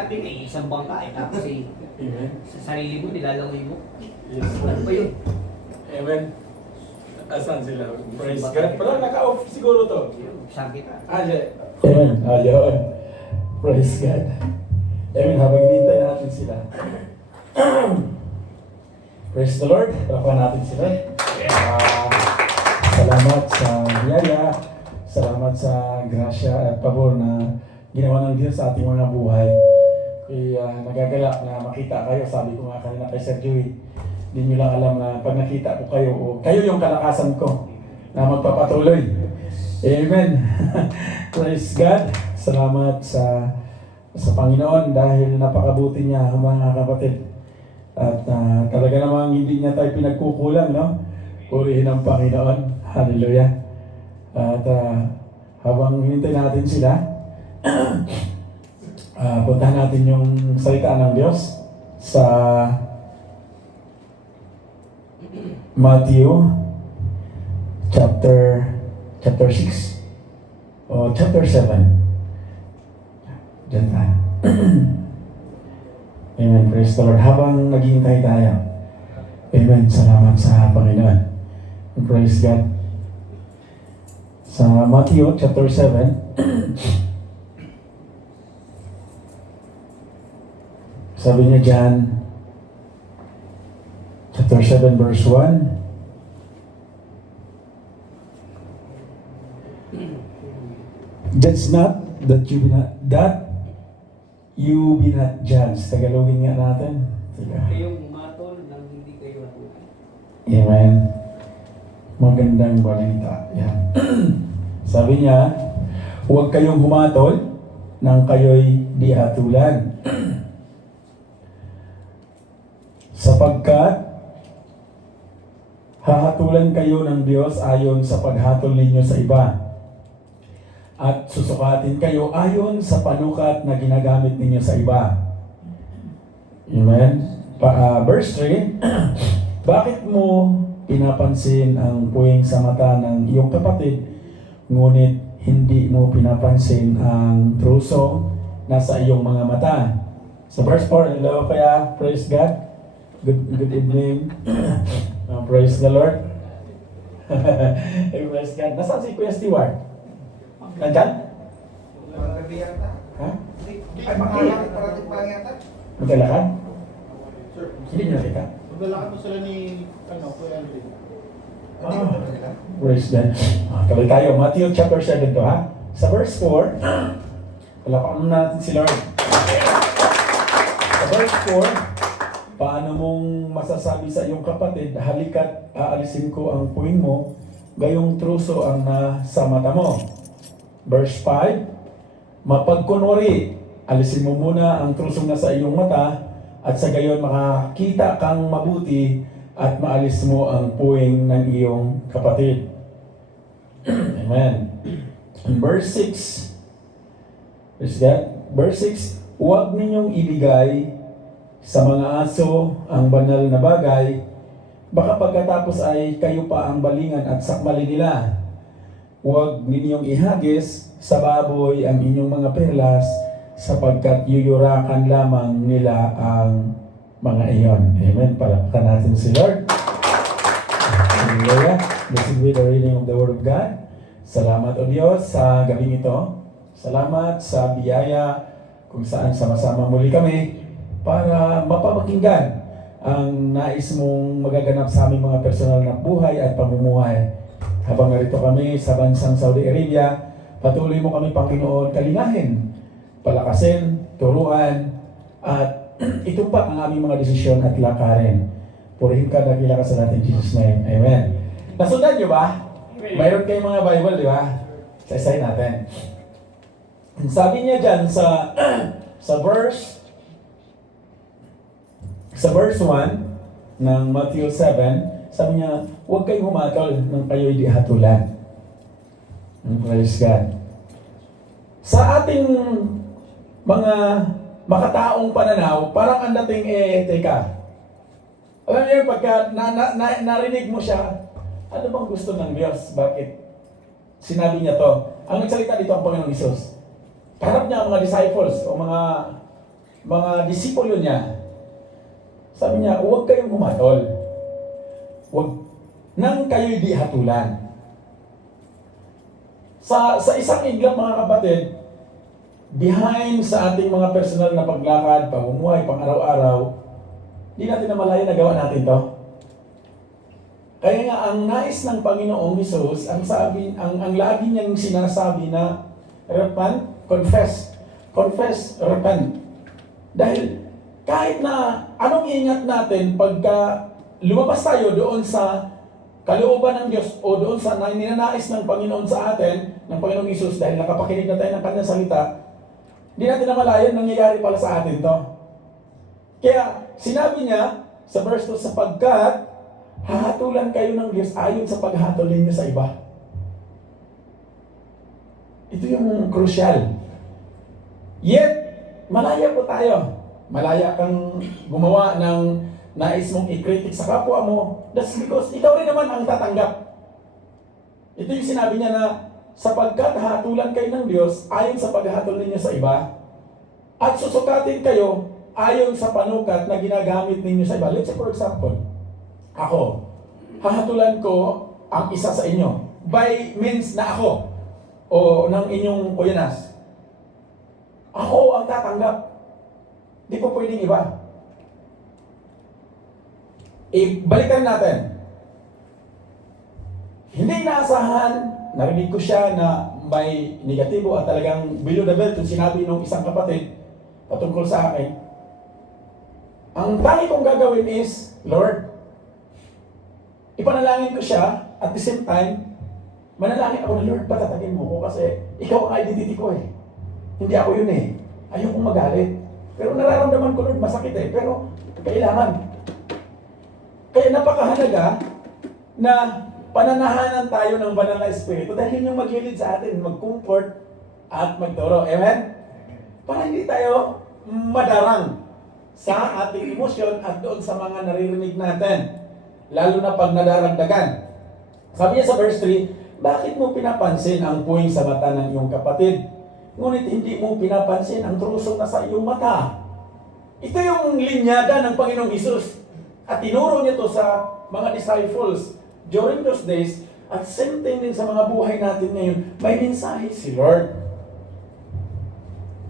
sabi nga, isang bangka eh, tapos Amen. sa sarili mo, nilalangoy mo. Yes. Ano ba yun? Amen. Asan sila? Praise God. Pero naka-off siguro to. Sabi ka. Amen. Ayun. Praise God. Amen. Habang hinintay natin sila. Praise the Lord. Palapan natin sila. Salamat sa biyaya. Salamat sa grasya at pabor na ginawa ng Diyos sa ating mga buhay. Kaya nagagalak na makita kayo. Sabi ko nga kanina kay Sir Joey, hindi nyo lang alam na pag nakita ko kayo, kayo yung kalakasan ko na magpapatuloy. Amen. Praise God. Salamat sa Panginoon dahil napakabuti niya, mga kapatid. At talaga namang hindi niya tayo pinagkukulang, no? Purihin ang Panginoon. Hallelujah. At habang hinintay natin sila, puntahan natin yung salita ng Diyos sa Matthew chapter 6 o chapter 7. Diyan tayo. Amen. Praise the Lord. Habang naghihintay tayo. Amen. Salamat sa Panginoon. Praise God. Sa Matthew chapter 7, sabi niya dyan, chapter 7 verse 1, judge not that you be not judged. Tagalogin nga natin. Kayong matol nang hindi kayo hatulan. Amen. Magandang balita. Yan. Sabi niya, huwag kayong humatol nang kayo'y di hatulan. Sapagkat hahatulan kayo ng Diyos ayon sa paghatol ninyo sa iba. At susukatin kayo ayon sa panukat na ginagamit ninyo sa iba. Amen. Verse 3, bakit mo pinapansin ang puwing sa mata ng iyong kapatid, ngunit hindi mo pinapansin ang truso na sa iyong mga mata? So verse 4, hello kaya, praise God. Good evening. Praise the Lord. Praise God. Nasaan si Kuya Stewart? Nandyan? Gabi yata. Ha? Ay, pangalan, parating pa lang yata. Maglalakad? Sir, Hindi niyo nakita? maglalakad mo sila ni, Kuya Alvin. Praise God. Tuloy tayo. Matthew chapter 7 to, ha? Sa verse 4, palapakan natin si Lord. Sa verse 4, paano mong masasabi sa iyong kapatid, halika't aalisin ko ang puwing mo, gayong truso ang nasa mata mo. Verse 5, mapagkunwari, alisin mo muna ang trusong nasa iyong mata, at sa gayon makakita kang mabuti at maalis mo ang puwing ng iyong kapatid. Amen. And verse 6, verse 6, huwag ninyong ibigay sa mga aso ang banal na bagay, baka pagkatapos ay kayo pa ang balingan at sakmalin nila. Huwag ninyong ihagis sa baboy ang inyong mga perlas, sapagkat yuyurakan lamang nila ang mga iyon. Amen. Palakpakan natin si Lord. Hallelujah. This is the reading of the Word of God. Salamat o Diyos sa gabing ito. Salamat sa biyaya kung saan sama-sama muli kami para mapapakinggan ang nais mong magaganap sa aming mga personal na buhay at pamumuhay. Habang narito kami sa bansang Saudi Arabia, patuloy mo kami, Panginoon, kalingahin, palakasin, turuan, at itumpak ang aming mga desisyon at lakarin. Purihin ka, dakila ka sa natin, Jesus' name. Amen. Nasundan nyo ba? Mayroon kayong mga Bible, di ba? Sa-isay natin. Sabi niya dyan sa verse 1 ng Matthew 7, sabi niya, huwag kayong humatol nang kayo'y di hatulan. Praise God. Sa ating mga makataong pananaw, parang ang dating teka. Alam niyo, pagka narinig mo siya, ano bang gusto ng Diyos? Bakit sinabi niya to? Ang nagsalita dito ang Panginoong Hesus. Harap niya ang mga disciples o mga mga disipulo niya, sabi niya, huwag kayong humatol. Huwag nang kayo'y di hatulan. Sa isang iglap mga kapatid, behind sa ating mga personal na paglakad, pamumuhay, pang-araw-araw, di natin namalaya na gawa natin to. Kaya nga, ang nais ng Panginoong Hesus, ang lagi niyang sinasabi na, repent, confess. Confess, repent. Dahil kahit na anong ingat natin pagka lumabas tayo doon sa kalooban ng Diyos o doon sa ninanais ng Panginoon sa atin, ng Panginoong Hesus, dahil nakapakinig na tayo ng kanyang salita, hindi natin namalayan nangyayari pala sa atin to. Kaya sinabi niya sa verse 2, sapagkat hahatulan kayo ng Diyos ayon sa paghatol ninyo sa iba. Ito yung crucial. Yet, malaya po tayo. Malaya kang gumawa ng nais mong i-critic sa kapwa mo. That's because ikaw rin naman ang tatanggap. Ito yung sinabi niya na, sapagkat hatulan kayo ng Diyos ayon sa paghatol ninyo sa iba, at susukatin kayo ayon sa panukat na ginagamit ninyo sa iba. Let's say for example, ako, hahatulan ko ang isa sa inyo by means na ako o ng inyong kuyanas. Ako ang tatanggap. Di po pwedeng iba. Balikan natin. Hindi inaasahan, narinig ko siya na may negatibo at talagang below the belt yung sinabi ng isang kapatid patungkol sa akin. Ang tangi kong gagawin is, Lord, ipanalangin ko siya at the same time, manalangin ako na, Lord, patatagin mo ko kasi ikaw ang identity ko eh. Hindi ako yun eh. Ayokong magalit. Pero nararamdaman ko, Lord, masakit eh. Pero kailangan. Kaya napakahalaga na pananahanan tayo ng banal na espiritu dahil yun yung maglilid sa atin, mag-comfort at magturo. Amen? Para hindi tayo madarang sa ating emosyon at doon sa mga naririnig natin. Lalo na pag nadaragdagan. Sabi niya sa verse 3, bakit mo pinapansin ang puwing sa mata ng iyong kapatid? Ngunit hindi mo pinapansin ang trusong na sa iyong mata. Ito yung linyada ng Panginoong Hesus. At tinuro niya to sa mga disciples during those days. At same thing din sa mga buhay natin ngayon. May mensahe si Lord.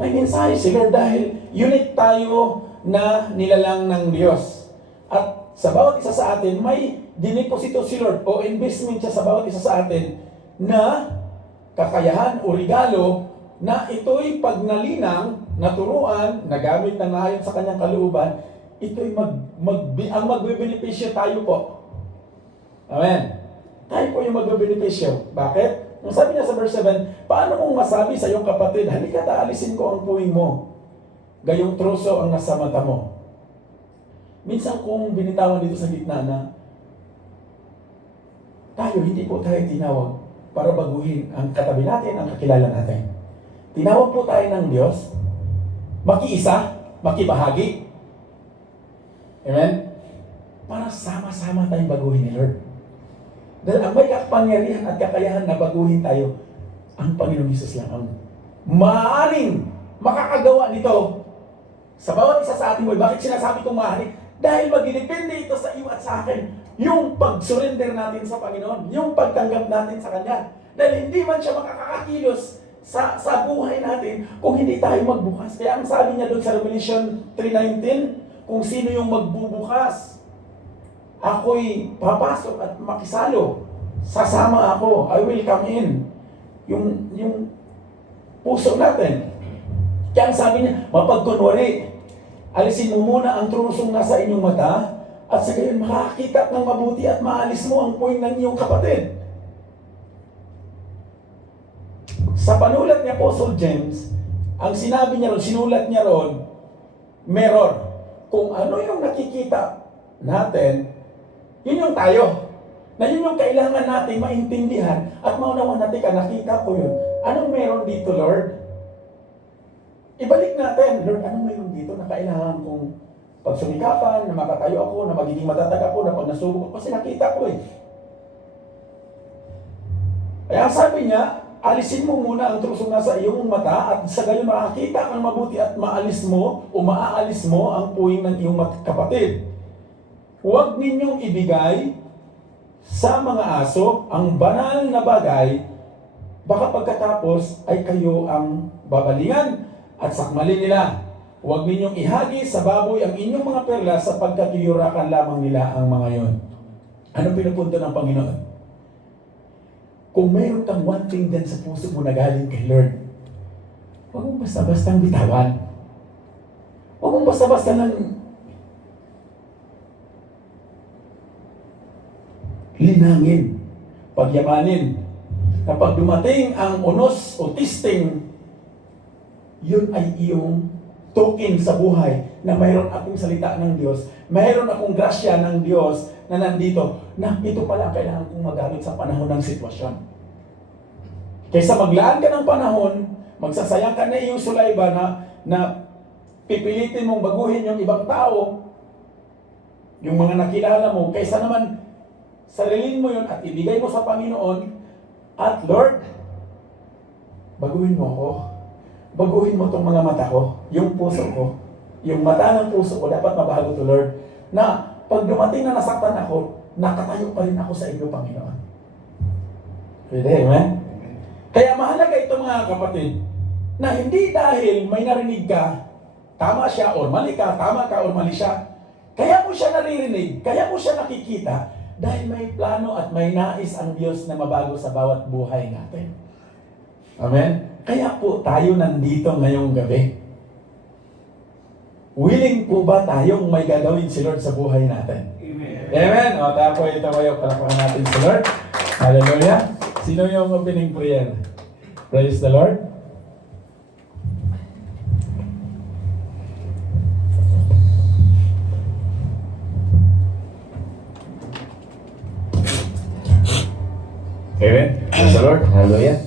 May mensahe si Lord dahil unique tayo na nilalang ng Diyos. At sa bawat isa sa atin, may dineposito si Lord o investment siya sa bawat isa sa atin na kakayahan o regalo na ito'y pag nalinang, naturuan, nagamit na ngayon sa kanyang kalooban, ito'y ang magbebenepisyo tayo po. Amen. Tayo po yung magbebenepisyo. Bakit? Nung sabi niya sa verse 7, paano mong masabi sa iyong kapatid, halika taalisin ko ang puwing mo, gayong troso ang nasa mata mo. Minsan kung binitawan dito sa gitna na tayo, hindi po tayo tinawag para baguhin ang katabi natin, ang kakilala natin. Tinawag po tayo ng Diyos, makiisa, makibahagi. Amen? Para sama-sama tayong baguhin ni Lord. Dahil ang may kapangyarihan at kakayahan na baguhin tayo, ang Panginoong Hesus lang ang maaaring makakagawa nito sa bawat isa sa ating buhay. Bakit sinasabi kong maaaring? Dahil magdidepende ito sa iyo at sa akin. Yung pag-surrender natin sa Panginoon, yung pagtanggap natin sa Kanya. Dahil hindi man siya makakakilos sa buhay natin kung hindi tayo magbukas. Kaya ang sabi niya doon sa Revelation 3:19, kung sino yung magbubukas, ako'y papasok at makisalo. Sasama ako. I will come in. Yung puso natin. Kaya ang sabi niya, mapagkunwari, alisin mo muna ang trusong nasa inyong mata at sa gayon makakita ng mabuti at maalis mo ang puwing ng iyong kapatid. Sa panulat ni Apostle James, ang sinabi niya ron, sinulat niya ron, mirror. Kung ano yung nakikita natin, yun yung tayo. Na yun yung kailangan natin maintindihan at maunawan natin ka, nakita ko yun. Anong meron dito, Lord? Ibalik natin, Lord, anong meron dito na kailangan kong pagsumikapan, na makatayo ako, na magiging matatag ako, na pag nasubok ako, kasi nakita ko eh. Kaya sabi niya, alisin mo muna ang trusong nasa iyong mata at sa gayon makakita kang mabuti at maalis mo o maaalis mo ang puwing ng iyong kapatid. Huwag ninyong ibigay sa mga aso ang banal na bagay, baka pagkatapos ay kayo ang babalingan at sakmalin nila. Huwag ninyong ihagi sa baboy ang inyong mga perlas sapagkat yuyurakan lamang nila ang mga yon. Anong pinupunto ng Panginoon? Kung mayroon kang wanting din sa puso mo na galing kay Lord, huwag mong basta-bastang bitawan. Huwag mong basta-basta nang linangin, pagyamanin. Kapag dumating ang unos o testing, yun ay iyong token sa buhay na mayroon akong salita ng Diyos, mayroon akong grasya ng Diyos na nandito, na ito pala kailangan kong magamit sa panahon ng sitwasyon. Kaysa maglaan ka ng panahon, magsasayang ka na iyong sulayba na pipilitin mong baguhin yung ibang tao, yung mga nakilala mo, kaysa naman sarilin mo yun at ibigay mo sa Panginoon, at Lord, baguhin mo ako. Baguhin mo itong mga mata ko, yung puso ko, yung mata ng puso ko, dapat mabago to Lord. Na pag dumating na nasaktan ako, nakatayo pa rin ako sa iyo, Panginoon. Pwede, amen? Kaya mahalaga ito mga kapatid, na hindi dahil may narinig ka, tama siya or mali ka, tama ka or mali siya, kaya mo siya naririnig, kaya mo siya nakikita, dahil may plano at may nais ang Diyos na mabago sa bawat buhay natin. Amen? Kaya po tayo nandito ngayong gabi. Willing po ba tayong may gagawin si Lord sa buhay natin? Amen. Amen? O tapo ito kayo, palakpakan natin si Lord. Hallelujah. Sino yung opening prayer? Praise the Lord. Amen. Praise the Lord. Hallelujah.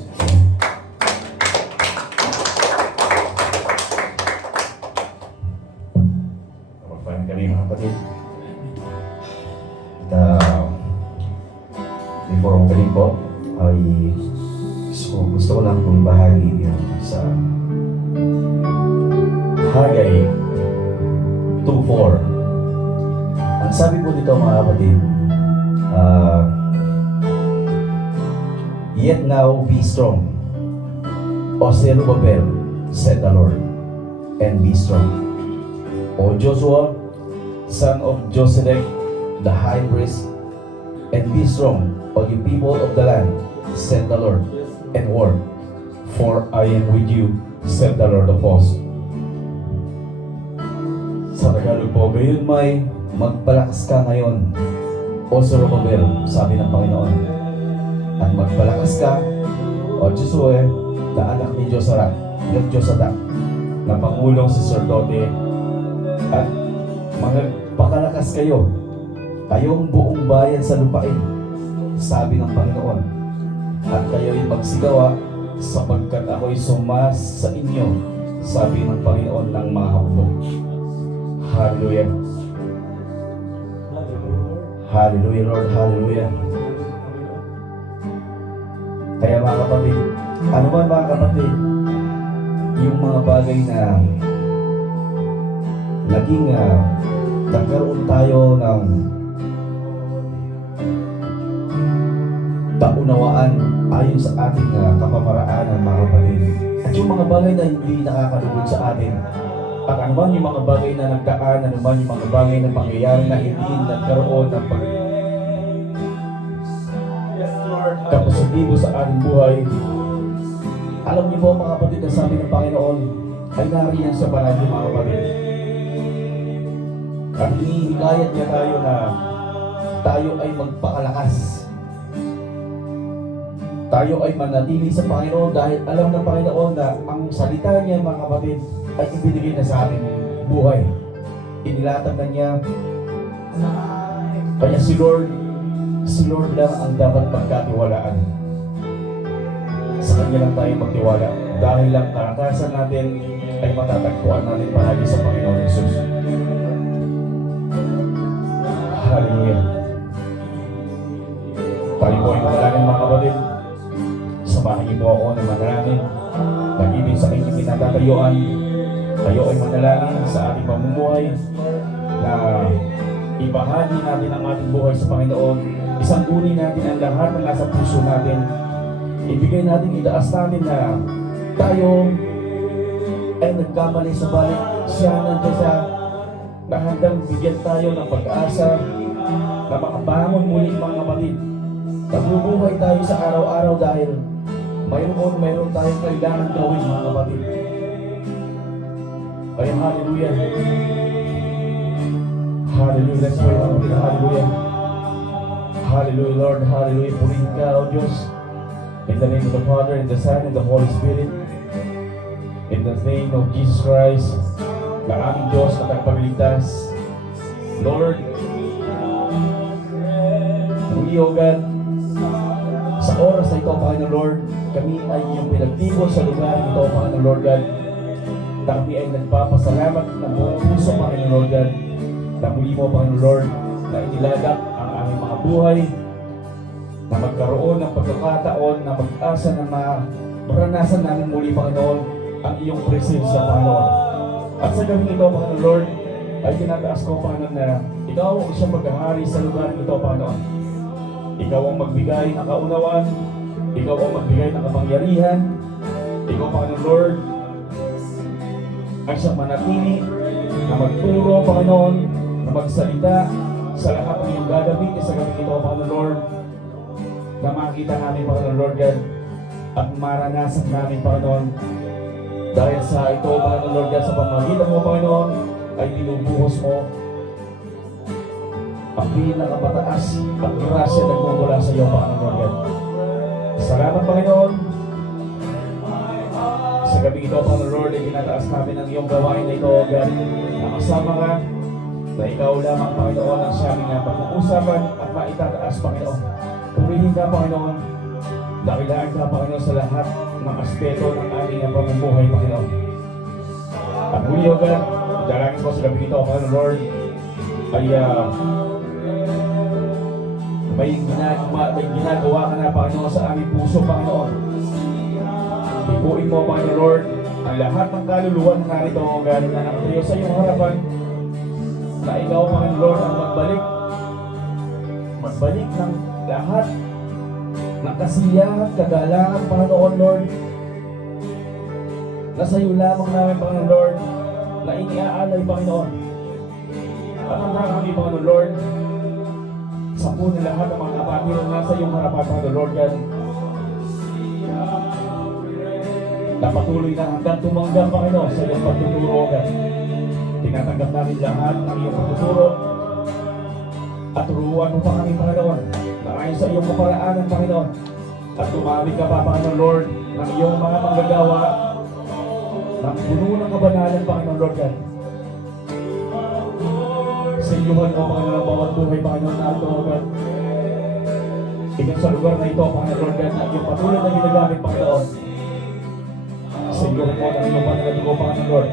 Kapag kami mga kapatid. Before opening po, ay gusto ko lang kong bahagi yun sa Haggai 2:4. Ang sabi po dito mga kapatid, yet now be strong, O Zerubbabel, said the Lord, and be strong. O Joshua, son of Josedek, the high priest, and be strong, O you people of the land, said the Lord, and work, for I am with you, said the Lord of hosts. Sa Tagalog po, gayon may magpalakas ka ngayon, O Zerubbabel, sabi ng Panginoon. At magpalakas ka, O Joshua, na anak ni Josadak, na pangulong saserdote, at magpakalakas kayo, kayong buong bayan sa lupain, sabi ng Panginoon. At kayo'y magsigawa, sapagkat ako'y sumas sa inyo, sabi ng Panginoon ng mga hukbo. Hallelujah. Hallelujah, Lord. Hallelujah. Kaya mga kapatid, ano man mga kapatid, yung mga bagay na naging nagkaroon tayo ng taunawaan ayon sa ating kapamaraanan mga kapatid. At yung mga bagay na hindi nakakalugod sa atin, at ano man yung mga bagay na nagdaan, ano man yung mga bagay na pangyayari na hindi nagkaroon ng kapositibo sa ating buhay, alam niyo po mga kapatid, na sabi ng Panginoon ay nariyan sa palagi mga kapatid. At hinihikayat niya tayo na tayo ay magpakalakas. Tayo ay manatili sa Panginoon dahil alam ng Panginoon na ang salita niya mga kapatid ay ibinigay na sa ating buhay. Inilatag na niya. Kaya si Lord lang ang dapat pagkatiwalaan. Sa Kanya lang tayo magtiwala. Dahil lang karakasan natin ay matatagpuan natin palagi sa Panginoon Jesus. Hallelujah. Tayo po ay manalangin mga kapatid. Samahin niyo po ako kalayuan. Kayo ay manalangin sa ating pamumuhay na ibahagi natin ang ating buhay sa Panginoon. Isanggunin natin ang lahat ng nasa puso natin. Ibigay natin, itaas natin na tayo ay nagkamali sa balik. Siya nandiyan sa na handang bigyan tayo ng pag-asa na makabangon muli mga kapatid. Nabubuhay tayo sa araw-araw dahil mayroon tayong kailangan gawin mga kapatid. Kaya hallelujah. Hallelujah. Let's pray mga kapatid. Hallelujah. Hallelujah Lord. Hallelujah. Purihin ka o Diyos. In the name of the Father, and the Son, and the Holy Spirit. In the name of Jesus Christ, na aming Diyos na tagapagligtas. Lord, muli o God, sa oras na ito, Panginoon Lord, kami ay iyong pinagtibol sa lugar ito, Panginoon Lord God. Kami ay nagpapasalamat ng buong puso, Panginoon Lord God, na muli mo, Panginoon Lord, na inilagak ang aming mga buhay, na magkaroon ng pagkakataon na mag-asa na maranasan namin muli, Panginoon, ang iyong presensya, Panginoon. At sa gabing ito, Panginoon Lord, ay tinataas ko, Panginoon, na ikaw ang siyang maghahari sa lugar ito, Panginoon. Ikaw ang magbigay ng kaunawaan, ikaw ang magbigay ng kapangyarihan, ikaw, Panginoon Lord, ay siyang manatili na magturo, Panginoon, na magsalita sa lahat ng iyong gagawin sa gabing ito, Panginoon Lord, na makita namin, Panginoon Lord God, at maranasan namin, Panginoon, dahil sa ito, Panginoon Lord God, sa pamagitan mo, Panginoon, ay binubuhos mo ang pinakamataas at grasya na nagmumula sa iyo, Panginoon Lord God. Salamat, Panginoon. Sa gabi ito, Panginoon Lord, ay ginataas namin ang iyong gawain na ito, God, na kasama ka, na ikaw lamang, Panginoon, ang siyang pag-uusapan at maitataas, Panginoon. Purihin ka, Panginoon. Dakilaan ka, Panginoon, sa lahat ng aspeto ng aming pamumuhay, Panginoon. At muli, O God, dalangin ko sa gabi ito, Panginoon Lord, ay may ginagawa ka na, Panginoon, sa aming puso, Panginoon. Ibuin mo, Panginoon Lord, ang lahat ng kaluluwa na narito, O God, na nakatayo sa iyong harapan, na ikaw, Panginoon Lord, ang magbalik ng lahat ng kasiyahan, kagalangan, Panginoon Lord, na sa iyo lamang namin, Panginoon Lord, na iniaalay, Panginoon. At ang kami, Panginoon Lord, sa po na lahat ng mga kapatid na nasa iyong harapan, Panginoon Lord God, na patuloy na hanggang tumanggap, Panginoon, sa iyong pagtuturo, God. Tinatanggap namin lahat ng iyong pagtuturo at turuan mo pa kami, Panginoon, na ayon sa iyong kaparaanan, Panginoon, at tumawid ka pa, Panginoon Lord, ng iyong mga manggagawa ng puno ng kabanalan, Panginoon Lord God. Sa iyuhan mo, Panginoon, ang bawat buhay, Panginoon, na ito, God. Ikaw sa lugar na ito, Panginoon Lord God, at yung patuloy na ginagamit, Panginoon. Sa iyuhan mo, ang iyong panagalugo, Panginoon Lord,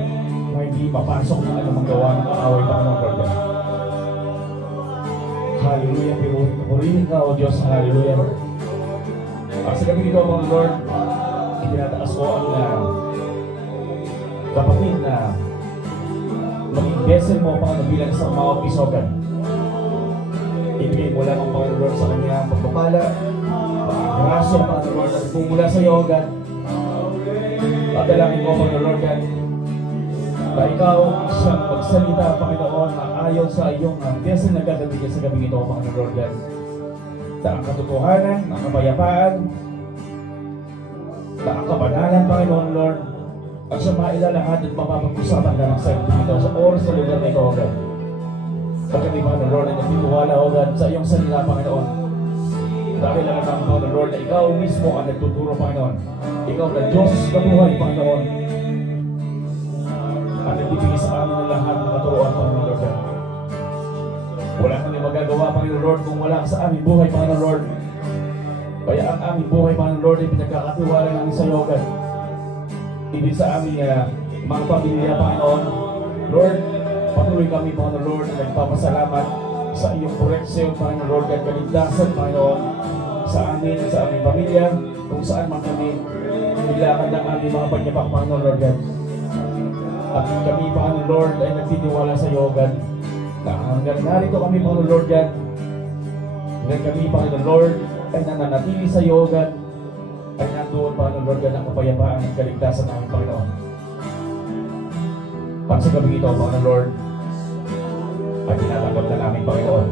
na hindi mapasok na anumang gawa ng kaaway, Panginoon Lord God. Hallelujah, purihin ka, O Diyos, hallelujah. At sa gabi ito, Panginoon Lord, itinataas ko ang kapatid na maging vessel mo, Panginoon, bilang isang mga pisogan. Ibigay mo lang ang Panginoon Lord sa kanya pagpapala, grasya, Panginoon Lord, at bumula sa iyo, God. At dalangin mo, Panginoon Lord, God, na ikaw siyang magsalita, Panginoon, na ayon sa iyong vessel na gagawin sa gabing ito, Panginoon Lord, God. Na ang katotohanan, ang kapayapaan, na ang kabanalan, Panginoon Lord, at sa mailalahad at mapapag-usapan lamang sa ito sa oras sa lugar na ito, O God. At kami, Panginoon Lord, ay nagtitiwala, O God, sa iyong salita, Panginoon. Dahil lang ang Panginoon Lord, na ikaw mismo ang nagtuturo, Panginoon. Ikaw na Diyos na buhay, Panginoon. At nagbibigay sa amin ng lahat ng katuruan, Panginoon Lord. Wala kami magagawa, Panginoon Lord, kung wala sa aming buhay, Panginoon Lord. Kaya ang aming buhay, Panginoon Lord, ay pinagkakatiwala namin sa iyo, God. Hindi sa aming mga pamilya, Panginoon. Lord, patuloy kami, Panginoon Lord, na nagpapasalamat sa iyong koreksyon, Panginoon Lord, at kaligtasan, Panginoon, sa amin at sa aming pamilya, kung saan man kami nilakad ng aming mga panyapak, Panginoon Lord God. At kami, Panginoon Lord, ay nagtitiwala sa iyo, God. Na hanggang narito kami, Panginoon Lord, God. Hanggang kami, Panginoon Lord, ay nananatili sa iyo, God. Ay nandoon, Panginoon Lord, God, ang kapayapaan at kaligtasan namin, Panginoon. At sa gabi ito, Panginoon Lord, ay tinatanggap na namin, Panginoon,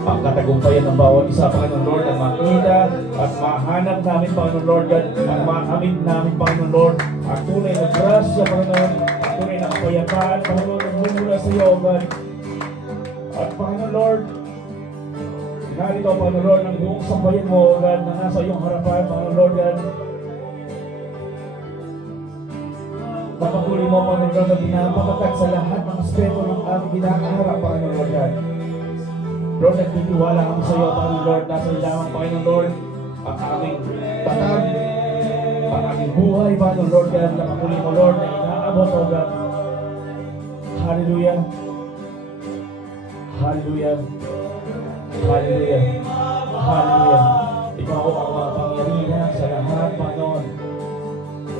ang katagumpayan ng bawat isa, Panginoon Lord, ang makita at mahanap namin, Panginoon Lord, God, ang makamit namin, Panginoon Lord, ang tunay na grasya, Panginoon, ang tunay na kapayapaan, Panginoon, ang bumula sa iyo, God. At Panginoon Lord, narito, Panginoon Lord, ang buong sambayan mo, God, na nasa iyong harapan, Panginoon Lord, God. Napaguli mo, Panginoon Lord, na pinapakatag sa lahat ng aspeto ng aming ginakaharap, Panginoon Lord, God. Lord, nagtitiwala kami sa iyo, Panginoon Lord, nasa ilamang, Panginoon Lord, ang aming tatag, ang aming buhay, Panginoon Lord, God, napaguli mo, Lord, na inaabot, O God. Hallelujah. Hallelujah. Hallelujah. Hallelujah. Ikaw ang makapangyarihan sa lahat, Panginoon.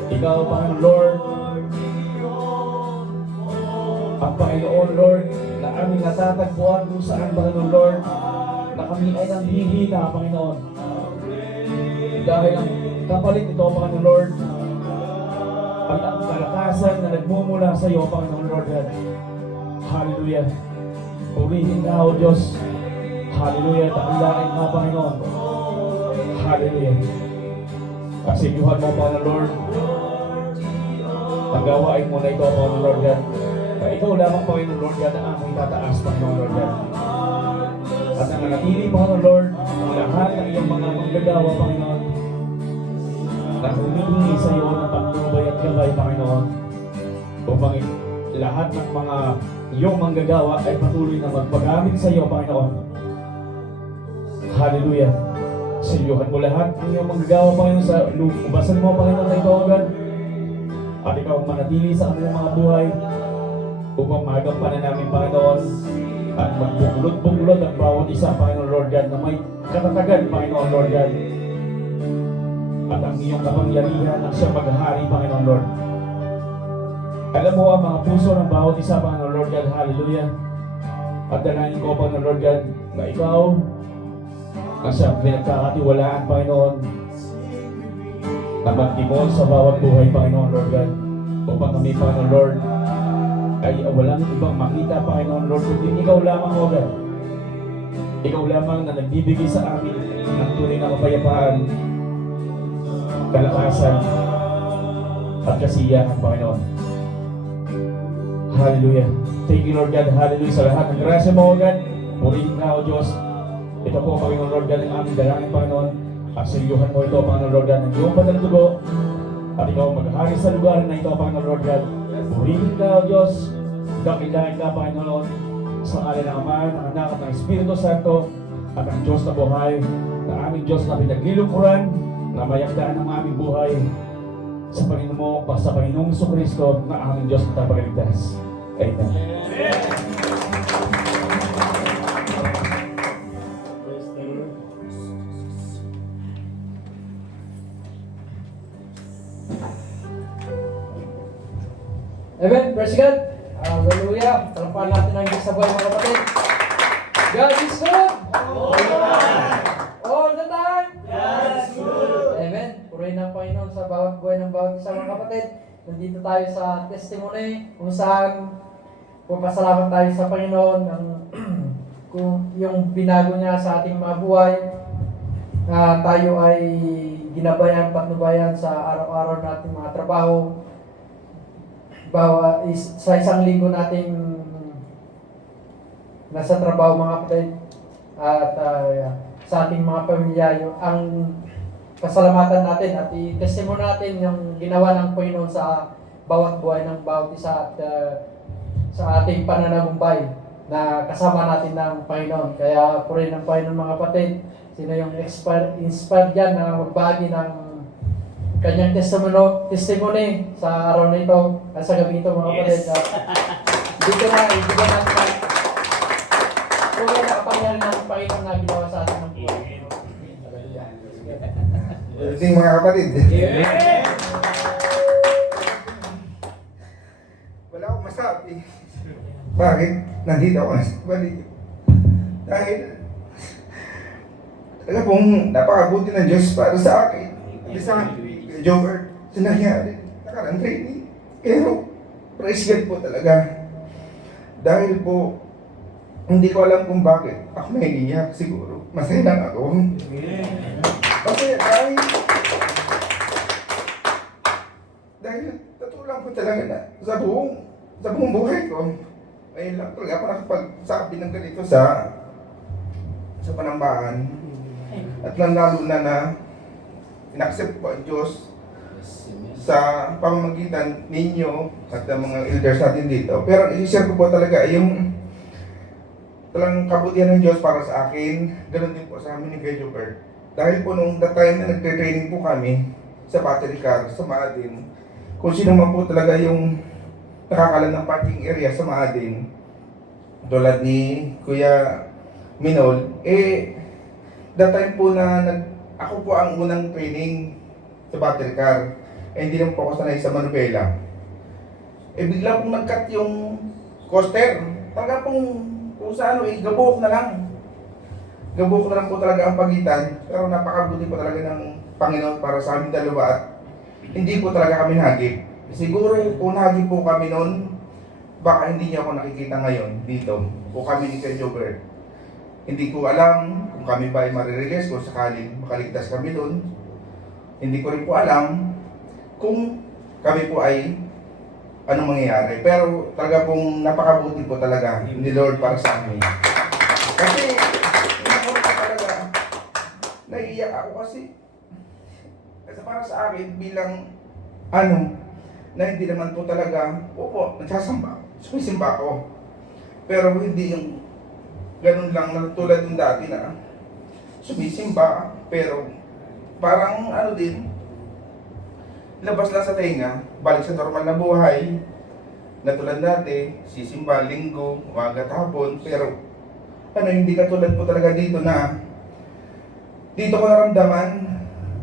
Ikaw, Panginoon Lord, ang Panginoon Lord, na aming natatagpuan kung saan, Panginoon Lord, na kami ay nanghihina, Panginoon. Dahil ang kapalit ito, Panginoon Lord, ay ang kalakasan na nagmumula sa iyo, Panginoon Lord God. Hallelujah. Purihin ka, O Diyos. Hallelujah. Takilain ka, Panginoon. Hallelujah. Kasigluhan mo, Panginoon Lord, ang gawain mo na ito, Panginoon Lord God. Na ikaw lamang, Panginoon Lord God, na aming tataas, Panginoon Lord God. At ang nanatili, Panginoon Lord, ang lahat ng iyong mga manggagawa, Panginoon, na humihingi sa iyo ng pagtubay at gabay, Panginoon, upang lahat ng mga iyong manggagawa ay patuloy na magpagamit sa iyo, Panginoon. Hallelujah. Silyuhan mo lahat ng iyong manggagawa, Panginoon, sa ubasan mo, Panginoon, na ito, God. At ikaw manatili sa kanilang mga buhay upang magampanan namin, Panginoon, at magbuklod-buklod ang bawat isa, Panginoon Lord God, na may katatagan, Panginoon Lord God. At ang iyong kapangyarihan ang siyang maghahari, Panginoon Lord. Alam mo ang mga puso ng bawat isa, Panginoon Lord God. Hallelujah. At danahin ko, Panginoon Lord God, na ikaw ang siyang pinagkakatiwalaan, Panginoon, na magtimon sa bawat buhay, Panginoon Lord God. Upang kami, Panginoon Lord, ay walang ibang makita, Panginoon Lord, kundi ikaw lamang, O God. Ikaw lamang na nagbibigay sa amin ng tunay na kapayapaan, kalakasan, at kasiyahan, Panginoon. Hallelujah. Thank you, Lord God. Hallelujah sa lahat ng grasya mo, O God. Purihin ka, O Diyos. Ito po, Panginoon Lord God, ang aming dalangin, Panginoon. At silyuhan mo ito, Panginoon Lord God, ng iyong banal na dugo. At ikaw maghahari sa lugar na ito, Panginoon Lord God. Purihin ka, O Diyos. Dakilain ka, Panginoon, sa ngalan ng Ama, ng Anak, at ng Espiritu Santo, at ang Diyos na buhay, na aming Diyos na pinaglilingkuran, na mayagdaan ng aming buhay sa Panginoon mo, sa Panginoong Jesucristo, na aming Diyos na tagapagligtas. Amen. Amen. Praise God. Hallelujah. Talampahan natin ang Diyos sa buhay, mga kapatid. God is good. All the time. God is good. Amen. Purihin ang Panginoon sa bawat buhay ng bawat isa, mga kapatid. Nandito tayo sa testimony kung saan pagpasalamat tayo sa Panginoon ng kung yung binago niya sa ating mga buhay. Tayo ay ginabayan, patnubayan sa araw-araw nating mga trabaho. Sa isang linggo nating nasa trabaho, mga kapatid, at sa ating mga pamilya, ang pasalamatan natin at i-testimony natin yung ginawa ng Panginoon sa bawat buhay ng bawat isa at sa ating pananagumpay na kasama natin ng Panginoon. Kaya purihin ng Panginoon, mga kapatid. Sino yung inspired dyan na magbahagi ng kanyang testimony sa araw na ito at sa gabi ito, mga kapatid. Dito na, ibigyan natin tunay na kapangyarihan ng Panginoon na ginawa sa atin ng buhay. Good mga kapatid. Bakit? Nandito ako sa balik. Dahil talaga pong napakabuti ng Diyos para sa akin. At sa akin, Jobert, sa nangyari, nakarang training. Pero, praise God po talaga. Dahil po, hindi ko alam kung bakit ako naiiyak siguro. Masaya lang ako. Kasi dahil natulang ko talaga na sa buong buhay ko. Ngayon lang talaga ako nakapagsabi ng ganito sa panambahan. At lalo na inaccept ko ang Diyos sa pamamagitan ninyo at ng mga elders natin dito. Pero i-share ko po talaga yung talagang kabutihan ng Diyos para sa akin. Ganun din po sa amin ni Kuya Jobert. Dahil po nung that time na nagtre-training po kami sa battery car, sa Maadin, kung sino man po talaga yung nakakalam ng parking area sa Maadin, tulad ni Kuya Minol, that time po na ako po ang unang training sa battery car. Hindi naman po ako sanay sa manubela. Bigla pong nag-cut yung coaster. Talaga pong kung sa gabok na lang. Gabok na lang po talaga ang pagitan. Pero napakabuti po talaga ng Panginoon para sa amin dalawa at hindi po talaga kami nahagip. Siguro kung nahagip po kami noon, baka hindi niya ako nakikita ngayon dito. O kami ni Kuya Jobert. Hindi ko alam kung kami ba ay marirelease kung sakaling makaligtas kami doon. Hindi ko rin po alam kung kami po ay anong mangyayari. Pero talaga pong napakabuti po talaga ni Lord para sa amin. Kasi, ako po talaga, naiiyak ako kasi para sa akin bilang na hindi naman po talaga, nagsasamba, sumisimba ako. Pero hindi yung ganun lang na tulad yung dati na sumisimba, pero parang din, labas lang sa tenga, balik sa normal na buhay, na tulad natin, sisimba, linggo, umaga, hapon, pero hindi katulad po talaga dito na dito ko naramdaman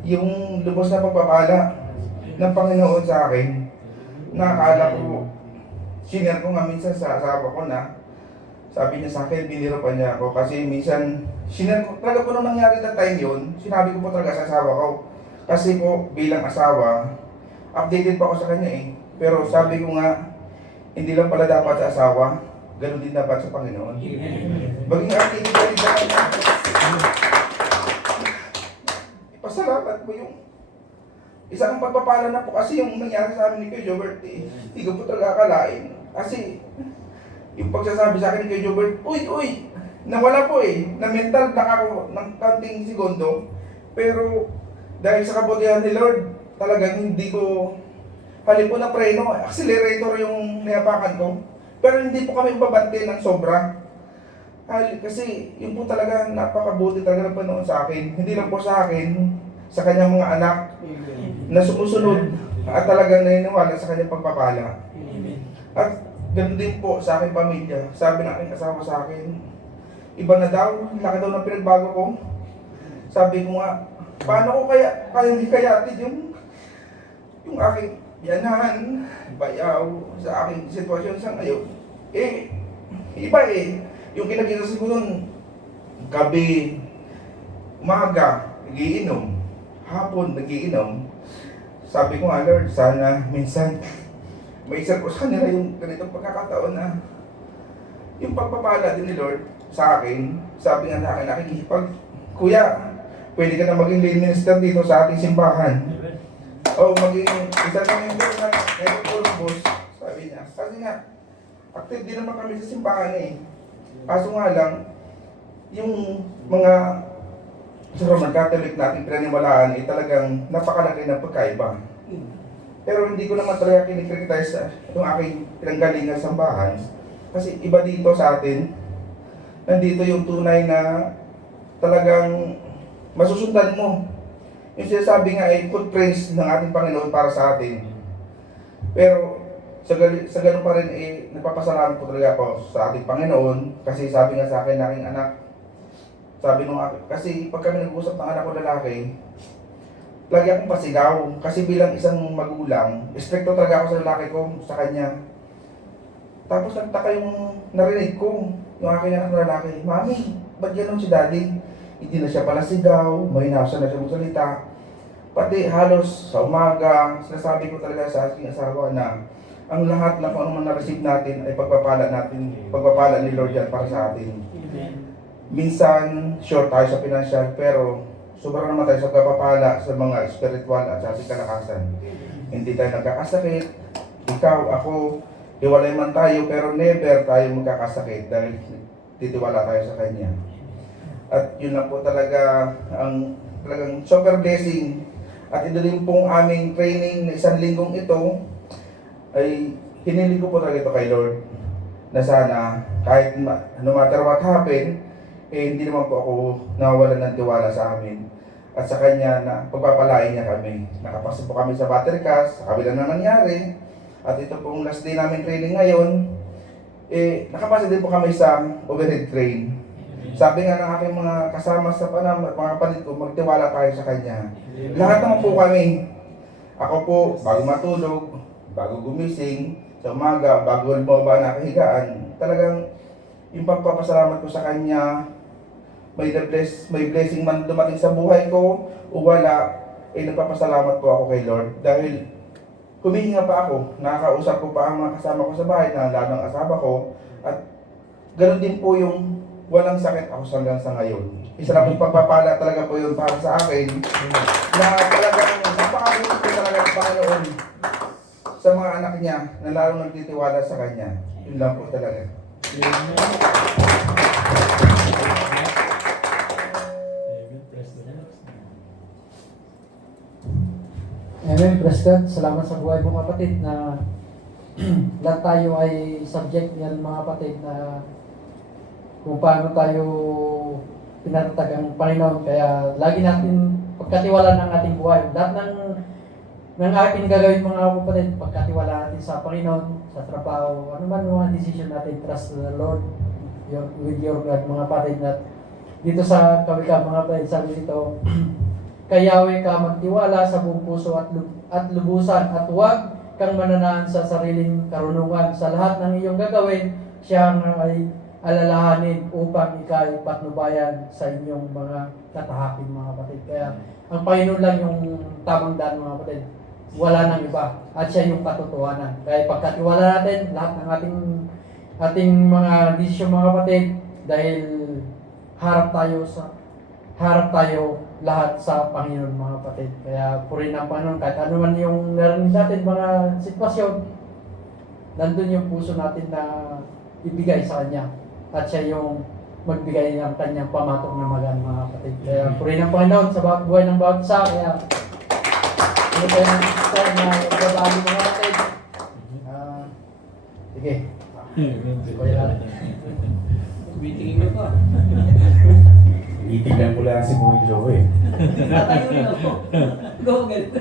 yung lubos na pagpapala ng Panginoon sa akin. Nakakala ko, sinare ko nga minsan sa asawa ko na sabi niya sa akin, biniro pa niya ako kasi minsan, sinare ko, talaga po nung nangyari na time yun, sinabi ko po talaga sa asawa ko. Kasi po bilang asawa, updated pa ako sa kanya Pero sabi ko nga, hindi lang pala dapat sa asawa, ganun din dapat sa Panginoon. Maging updated ka rin sa kanya. Ipasalamat mo yung isang pagpapala na po kasi yung nangyari sa amin ni Kuya Jobert hindi ko po talaga akalain. Kasi yung pagsasabi sa akin ni Kuya Jobert, uy, nawala po na mental block ako ng kanting segundo. Pero dahil sa kabutihan ni Lord, talagang hindi ko halip po na preno, accelerator yung niyapakan ko. Pero hindi po kami babante ng sobra. Kasi yun po talaga napakabuti talaga ng Panginoon sa akin. Hindi lang po sa akin, sa kanyang mga anak na sumusunod at talagang naniniwala sa kanyang pagpapala. At ganun din po sa aking pamilya. Sabi ng aking asawa sa akin, iba na daw, laki daw ng pinagbago ko. Sabi ko nga, paano ko kaya hikayatid yung aking biyanan, bayaw sa aking sitwasyon sa ngayon? Iba yung kinagisas ko nun, gabi, umaga, nagiinom, hapon, nagiinom. Sabi ko nga, Lord, sana minsan may isa ko sa kanila yung ganitong pagkakataon na yung pagpapala din ni Lord sa akin. Sabi nga sa akin, nakikipag, Kuya, pwede ka na maging lay minister dito sa ating simbahan. O maging isa sa member ng Columbus, sabi niya. Kasi nga, active din naman kami sa simbahan Kaso nga lang, yung mga Roman Catholic natin pinaniwalaan talagang napakalaki ng pagkaiba. Pero hindi ko naman talaga kinikriticize yung aking pinanggalingan sa sambahan. Kasi iba dito sa atin, nandito yung tunay na talagang masusundan mo. Yung sinasabi nga footprints ng ating Panginoon para sa atin. Pero sa ganun pa rin nagpapasalamat po talaga ako sa ating Panginoon. Kasi sabi nga sa akin ng aking anak, sabi nung kasi pag kami nag-uusap ng anak ko lalaki, lagi akong pasigaw. Kasi bilang isang magulang, stricto talaga ako sa lalaki ko, sa kanya. Tapos nagtaka yung narinig ko, yung aking anak na lalaki, Mami, ba't gano'n si Daddy? Hindi na siya pala sigaw, mahina na siya magsalita. Pati halos sa umaga, sinasabi ko talaga sa aking asawa na ang lahat na kung ano man na-receive natin ay pagpapala natin, pagpapala ni Lord yan para sa atin. Minsan, short tayo sa pinansyal, pero sobrang naman tayo sa pagpapala sa mga spiritual at sa ating kalakasan. Hindi tayo nagkakasakit, ikaw, ako, hiwalay man tayo, pero never tayo magkakasakit dahil titiwala tayo sa Kanya. At yun lang po talaga ang talagang super blessing. At ito din pong aming training na 1 linggong ito ay hiniling ko po talaga ito kay Lord na sana kahit no matter what happen, hindi naman po ako nawawalan ng tiwala sa amin at sa Kanya na pagpapalain niya kami. Nakapasok po kami sa battery cast, sa kabila na nangyari, at ito pong last day namin training ngayon, nakapasok din po kami sa overhead crane. Sabi nga ng aking mga kasama sa mga palit ko, magtiwala tayo sa Kanya. Lahat naman po kami, ako po, bago matulog, bago gumising, sa umaga, bago bumaba na kahigaan, talagang yung pagpapasalamat ko sa Kanya, may blessing man dumating sa buhay ko o wala, nagpapasalamat po ako kay Lord. Dahil humihinga pa ako, nakakausap ko pa ang mga kasama ko sa bahay na lalo ang asawa ko, at ganoon din po yung walang sakit ako hanggang sa ngayon. Isa na pong pagpapala talaga po yun para sa akin, na talagang napakabuti ko talaga ng Panginoon sa mga anak niya na lalong nagtitiwala sa Kanya. Yun lang po talaga. Amen, praise God. Salamat sa buhay mo kapatid na lahat tayo ay subject yan mga kapatid na kung paano tayo pinatatag ang Panginoon. Kaya lagi natin pagkatiwala ng ating buhay. Lahat ng ating gagawin mga kapatid, pagkatiwala natin sa Panginoon, sa trabaho, ano man mga decision natin, trust the Lord with your God mga kapatid. At dito sa Kawika mga kapatid, sabi dito, kayawe ka magtiwala sa buong puso at lubusan at huwag kang mananahan sa sariling karunungan. Sa lahat ng iyong gagawin, siya ay alalahanin upang ikay patnubayan sa inyong mga katahaking mga kapatid. Kaya ang Panginoon lang yung tamang daan mga kapatid. Wala nang iba. At siya yung katotohanan. Kaya pagkatiwala natin lahat ng ating mga desisyon mga kapatid, dahil harap tayo lahat sa Panginoon mga kapatid. Kaya purihin ang Panginoon kahit ano man yung narinig natin mga sitwasyon, nandun yung puso natin na ibigay sa Kanya. At siya yung magbigay ng Kanyang pamatok na magan mga kapatid. Kaya purihin ang Panginoon sa bawat buhay ng bawat isa. Kaya ano tayo ng sister na babali mga kapatid. Sige. Tumitingin ka pa. Itignan ko lang si Boy Joe eh. Tatayo na ako. Go, ganito.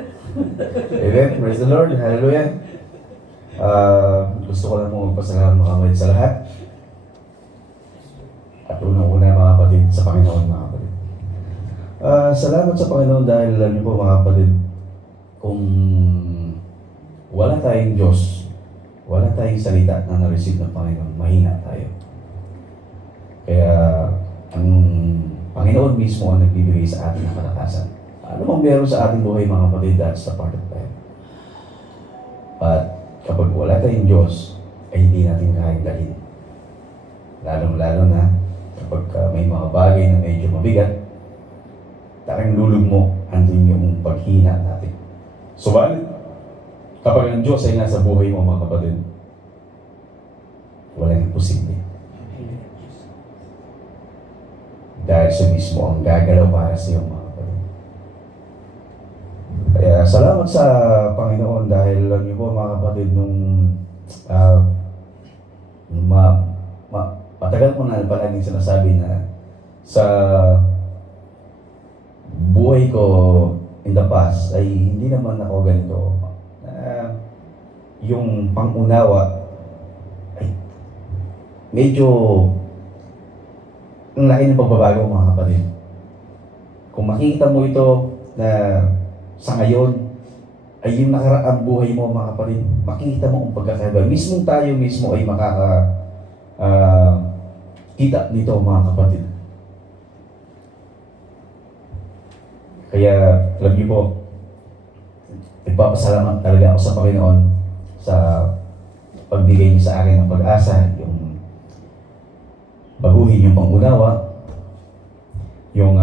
Amen. Praise the Lord. Hallelujah. Gusto ko lang pong magpasalamat mga kapatid sa lahat. At unang-una mga kapatid sa Panginoon mga kapatid. Salamat sa Panginoon dahil alam niyo po mga kapatid, kung wala tayong Diyos, wala tayong salita na na-receive ng Panginoon, mahina tayo. Kaya ang Panginoon mismo ang nagbibigay sa atin ng kalakasan. Ano mang meron sa ating buhay mga kapatid, that's the part of time. At kapag wala tayong Diyos, ay hindi natin kayang dalhin. Lalong-lalo na kapag may mga bagay na medyo mabigat, talagang lulugmo, andun yung paghina natin. Subalit, kapag ang Diyos ay nasa buhay mo mga kapatid, walang imposible. Dahil siya mismo ang gagalaw para sa iyo mga kapatid. Kaya salamat sa Panginoon dahil alam niyo po mga kapatid nung matagal ko na palaging sinasabi na sa buhay ko in the past ay hindi naman ako ganito. Yung pangunawa ay medyo ang laki ng pagbabago mga kapatid. Kung makikita mo ito na sa ngayon, ay yung nakaraang buhay mo mga kapatid, makita mo ang pagkakaiba. Mismong tayo mismo ay kita nito mga kapatid. Kaya, alam niyo po, nagpapasalamat talaga ako sa Panginoon sa pagbigay niya sa akin ng pag-asa, yung baguhin yung pangunawa, yung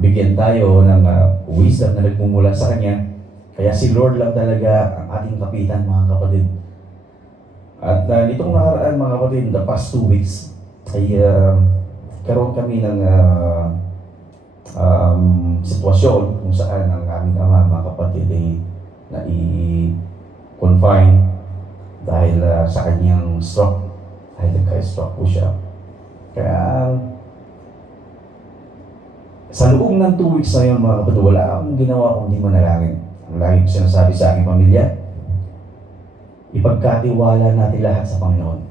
bigyan tayo ng wisdom na nagmumula sa Kanya. Kaya si Lord lang talaga ang ating kapitan mga kapatid. At nitong nakaraan mga kapatid, the past 2 weeks, ay karoon kami ng sitwasyon kung saan ang aming ama mga kapatid ay nai-confine dahil sa kanyang stroke. Dahil nagka-stroke po siya. Kaya sa loob ng 2 weeks na yun mga kapatid, wala akong ginawa kundi manalangin. Ang lagi ko sinasabi sa aking pamilya, ipagkatiwala natin lahat sa Panginoon.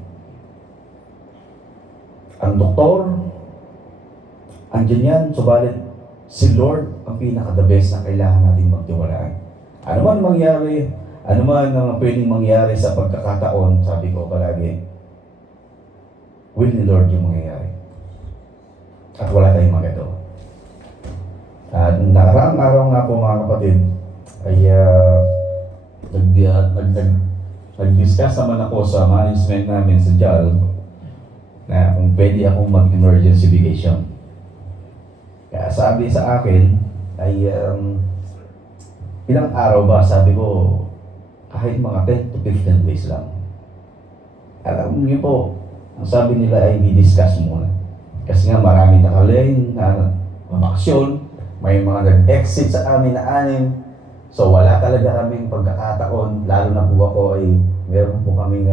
Ang doktor, andyan yan, subalit si Lord ang pinaka-the best na kailangan natin magtiwalaan. Ano man mangyari, ano man ang pwedeng mangyari sa pagkakataon, sabi ko palagi, will ni Lord yung mangyayari. At wala tayong magagawa. At nakaraang araw nga po mga kapatid, ay nag-discuss naman ako sa management namin sa JAL na kung pwede akong mag-emergency vacation. Kaya sabi sa akin ay ilang araw ba? Sabi ko kahit mga 10 to 15 days lang. Alam niyo po, ang sabi nila ay di-discuss muna. Kasi nga marami nakalain na mabakasyon, may mga nag-exit sa amin na 6. So wala talaga kaming pagkakataon, lalo na po ako ay meron po kaming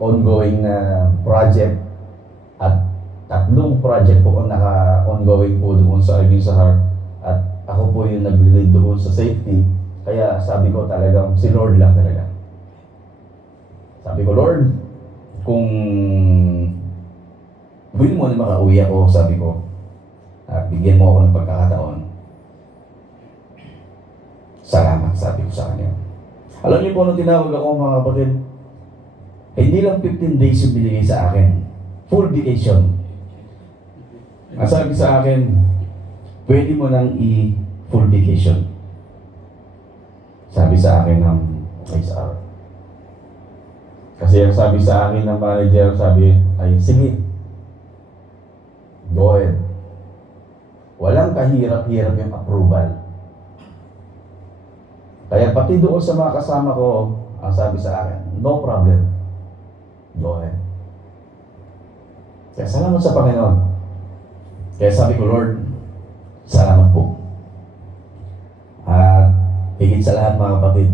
ongoing na project at 3 project po ang naka-ongoing po doon sa Ibig Sahar at ako po yung nag-lead doon sa safety. Kaya sabi ko talagang si Lord lang talaga. Sabi ko, Lord, kung willing mo na makauwi ako, sabi ko, at bigyan mo ako ng pagkakataon. Salamat, sabi ko sa kanya. Alam niyo po, nung tinawag ako mga kapatid, hindi lang 15 days yung binigay sa akin. Full vacation. Ang sabi sa akin, pwede mo nang i-full vacation. Sabi sa akin ng HR. Kasi ang sabi sa akin ng manager, sabi ay, sige, go ahead. Walang kahirap-hirap yung approval. Kaya pati doon sa mga kasama ko, ang sabi sa akin, no problem. Go ahead. Kaya salamat sa Panginoon. Kaya sabi ko, Lord, salamat po. At higit sa lahat mga kapatid,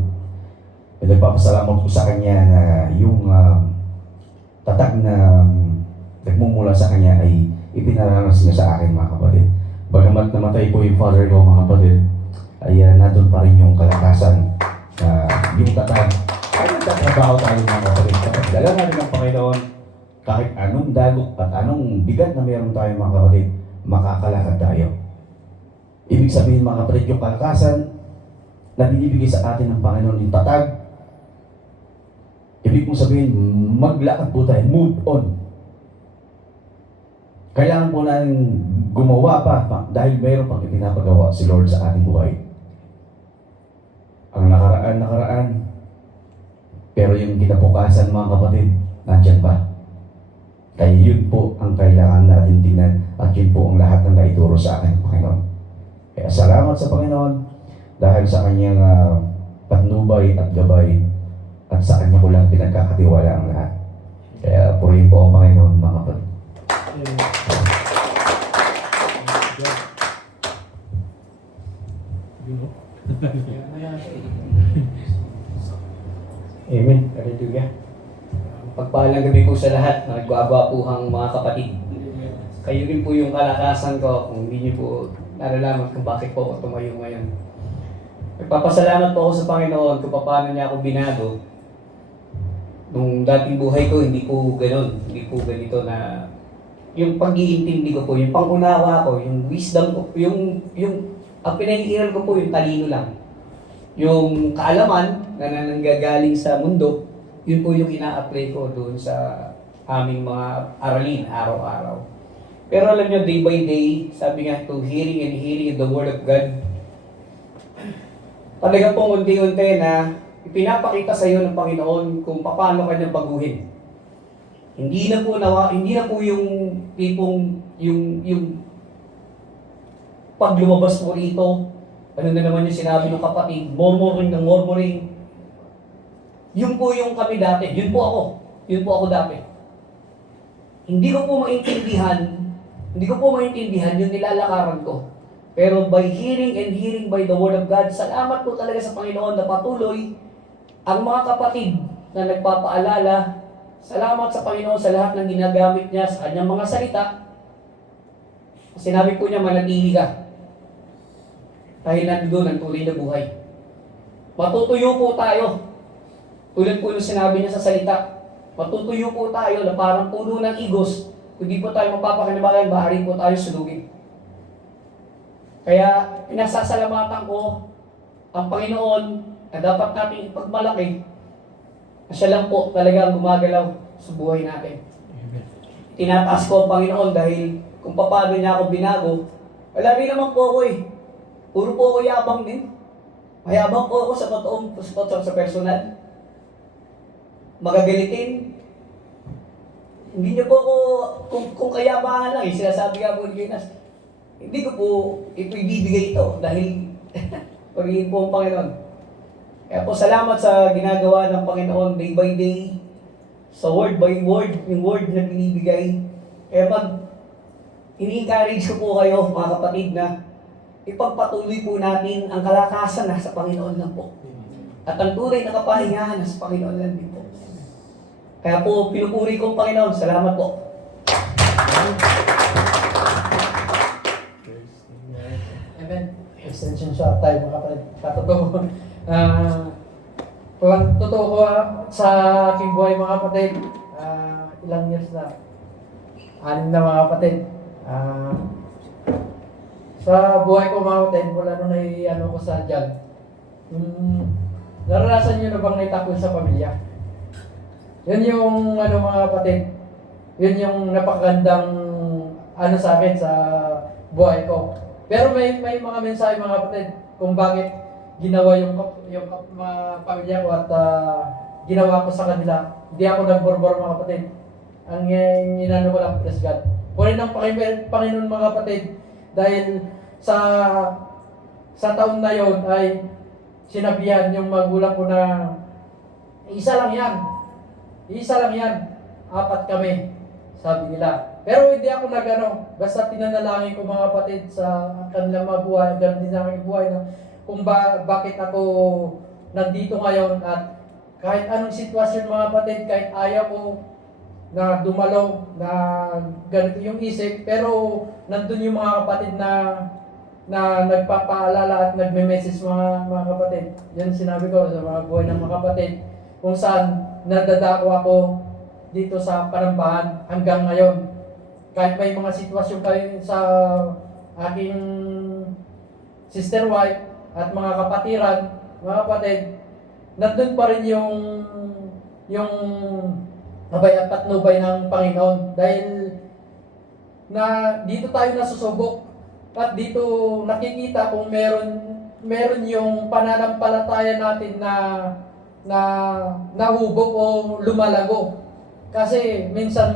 nagpapasalamat ko sa Kanya na yung tatag na nagmumula sa Kanya ay ipinaranas niya sa akin mga kapatid. Bagamat namatay po yung father ko mga kapatid, ay nandun pa rin yung kalakasan na yung tatag. Ay nagtatrabaho tayo mga kapatid. Kapag dala natin ng Panginoon, kahit anong dagok at anong bigat na meron tayo mga kapatid, makakalakad tayo. Ibig sabihin mga kapatid, yung kalakasan na binibigay sa atin ng Panginoon, yung tatag, ibig mong sabihin, maglakad po tayo, move on. Kailangan po natin gumawa pa dahil mayroon pang ipinapagawa si Lord sa ating buhay. Ang nakaraan. Pero yung kinabukasan mga kapatid, nandyan pa. Kaya yun po ang kailangan natin tingnan at yun po ang lahat ng naituro sa akin ng Panginoon. Kaya salamat sa Panginoon dahil sa kanyang patnubay at gabay at sa kanya ko lang pinagkakatiwala ang lahat. Kaya purihin po ang Panginoon mga kapatid. Amen. Hallelujah. Pagpahalang gabi po sa lahat na nagwagwapuhang mga kapatid. Kayo rin po yung kalakasan ko kung hindi niyo po nalalaman kung bakit po ako tumayo ngayon. Nagpapasalamat po ako sa Panginoon kung paano niya ako binago. Nung dating buhay ko, hindi po ganoon. Hindi po ganito na yung pag-iintindi ko po, yung pangunawa ko, yung wisdom ko, yung ang pinag-iiral ko po, yung talino lang. yung kaalaman na nanggagaling sa mundo, yun po yung ina-apply ko doon sa aming mga aralin araw-araw. Pero alam nyo, day by day, sabi nga to hearing and hearing the Word of God, talaga pong unti-unti na ipinapakita sa iyo ng Panginoon kung paano kanyang baguhin. Hindi na po yung tipong yung pag lumabas mo rito, ano na naman yung sinabi ng kapatid, murmuring ng murmuring. Yun po yung kami dati, yun po ako dati. Hindi ko po maintindihan yung nilalakaran ko. Pero by hearing and hearing by the Word of God, salamat po talaga sa Panginoon na patuloy ang mga kapatid na nagpapaalala. Salamat sa Panginoon sa lahat ng ginagamit niya sa kanyang mga salita. Sinabi po niya, manatili ka. Dahil nandoon ang tunay na buhay. Matutuyo po tayo. Tulad po yung sinabi niya sa salita. Matutuyo po tayo na parang puno ng igos. Kung di po tayo magpapakinabangan, maaari po tayo sunugin. Kaya pinasasalamatan ko ang Panginoon na dapat natin ipagmalaki na siya lang po talaga ang gumagalaw sa buhay natin. Tinataas ko ang Panginoon dahil kung paano niya ako binago, wala rin naman po ako eh. Puro po ako yabang din. Mayabang po ako sa totoong sa personal. Magagalitin. Hindi niyo po ako, kung kayabangan lang eh, sinasabi nga po ni Ginas, hindi ko po ibibigay ito dahil pagiging po ang Panginoon. Kaya po salamat sa ginagawa ng Panginoon day by day, sa word by word, yung word na binibigay. Kaya ini-encourage ko po kayo mga kapatid na ipagpatuloy po natin ang kalakasan na sa Panginoon lang po. At ang tunay na kapahingahan na sa Panginoon lang din po. Kaya po pinupuri ko ang Panginoon. Salamat po. Amen. Extension sa tayo mga kapatid. Katotoo. Kung totoo ko sa aking buhay mga kapatid, ilang years na? 6 na mga kapatid. Sa buhay ko mga kapatid, mula nung ko sa dyan, naranasan nyo na bang naitakol sa pamilya? Yun yung mga kapatid, yun yung napakagandang sa akin sa buhay ko. Pero may mga mensahe mga kapatid kung bakit ginawa yung mga pamilya ko at ginawa ko sa kanila. Hindi ako nagborbor mga kapatid. Ang inano ko lang, praise God. Punin ng Panginoon mga kapatid dahil sa taon na yon ay sinabihan yung magulang ko na isa lang yan, 4 kami, sabi nila. Pero hindi ako basta pinanalangin ko mga kapatid sa kanilang mga buhay, ganoon din sa aking buhay na kung bakit ako nandito ngayon at kahit anong sitwasyon mga kapatid, kahit ayaw ko na dumalaw, na ganito yung isip, pero nandun yung mga kapatid na nagpapaalala at nagme-message mga kapatid. Yan sinabi ko sa mga buhay ng mga kapatid kung saan nadadako ako dito sa Panambahan hanggang ngayon. Kahit may mga sitwasyon kayo sa aking sister wife at mga kapatiran, mga kapatid, nandun pa rin yung abay at patnubay ng Panginoon dahil na dito tayo nasusubok at dito nakikita kung meron yung pananampalataya natin na nahubog o lumalago. Kasi minsan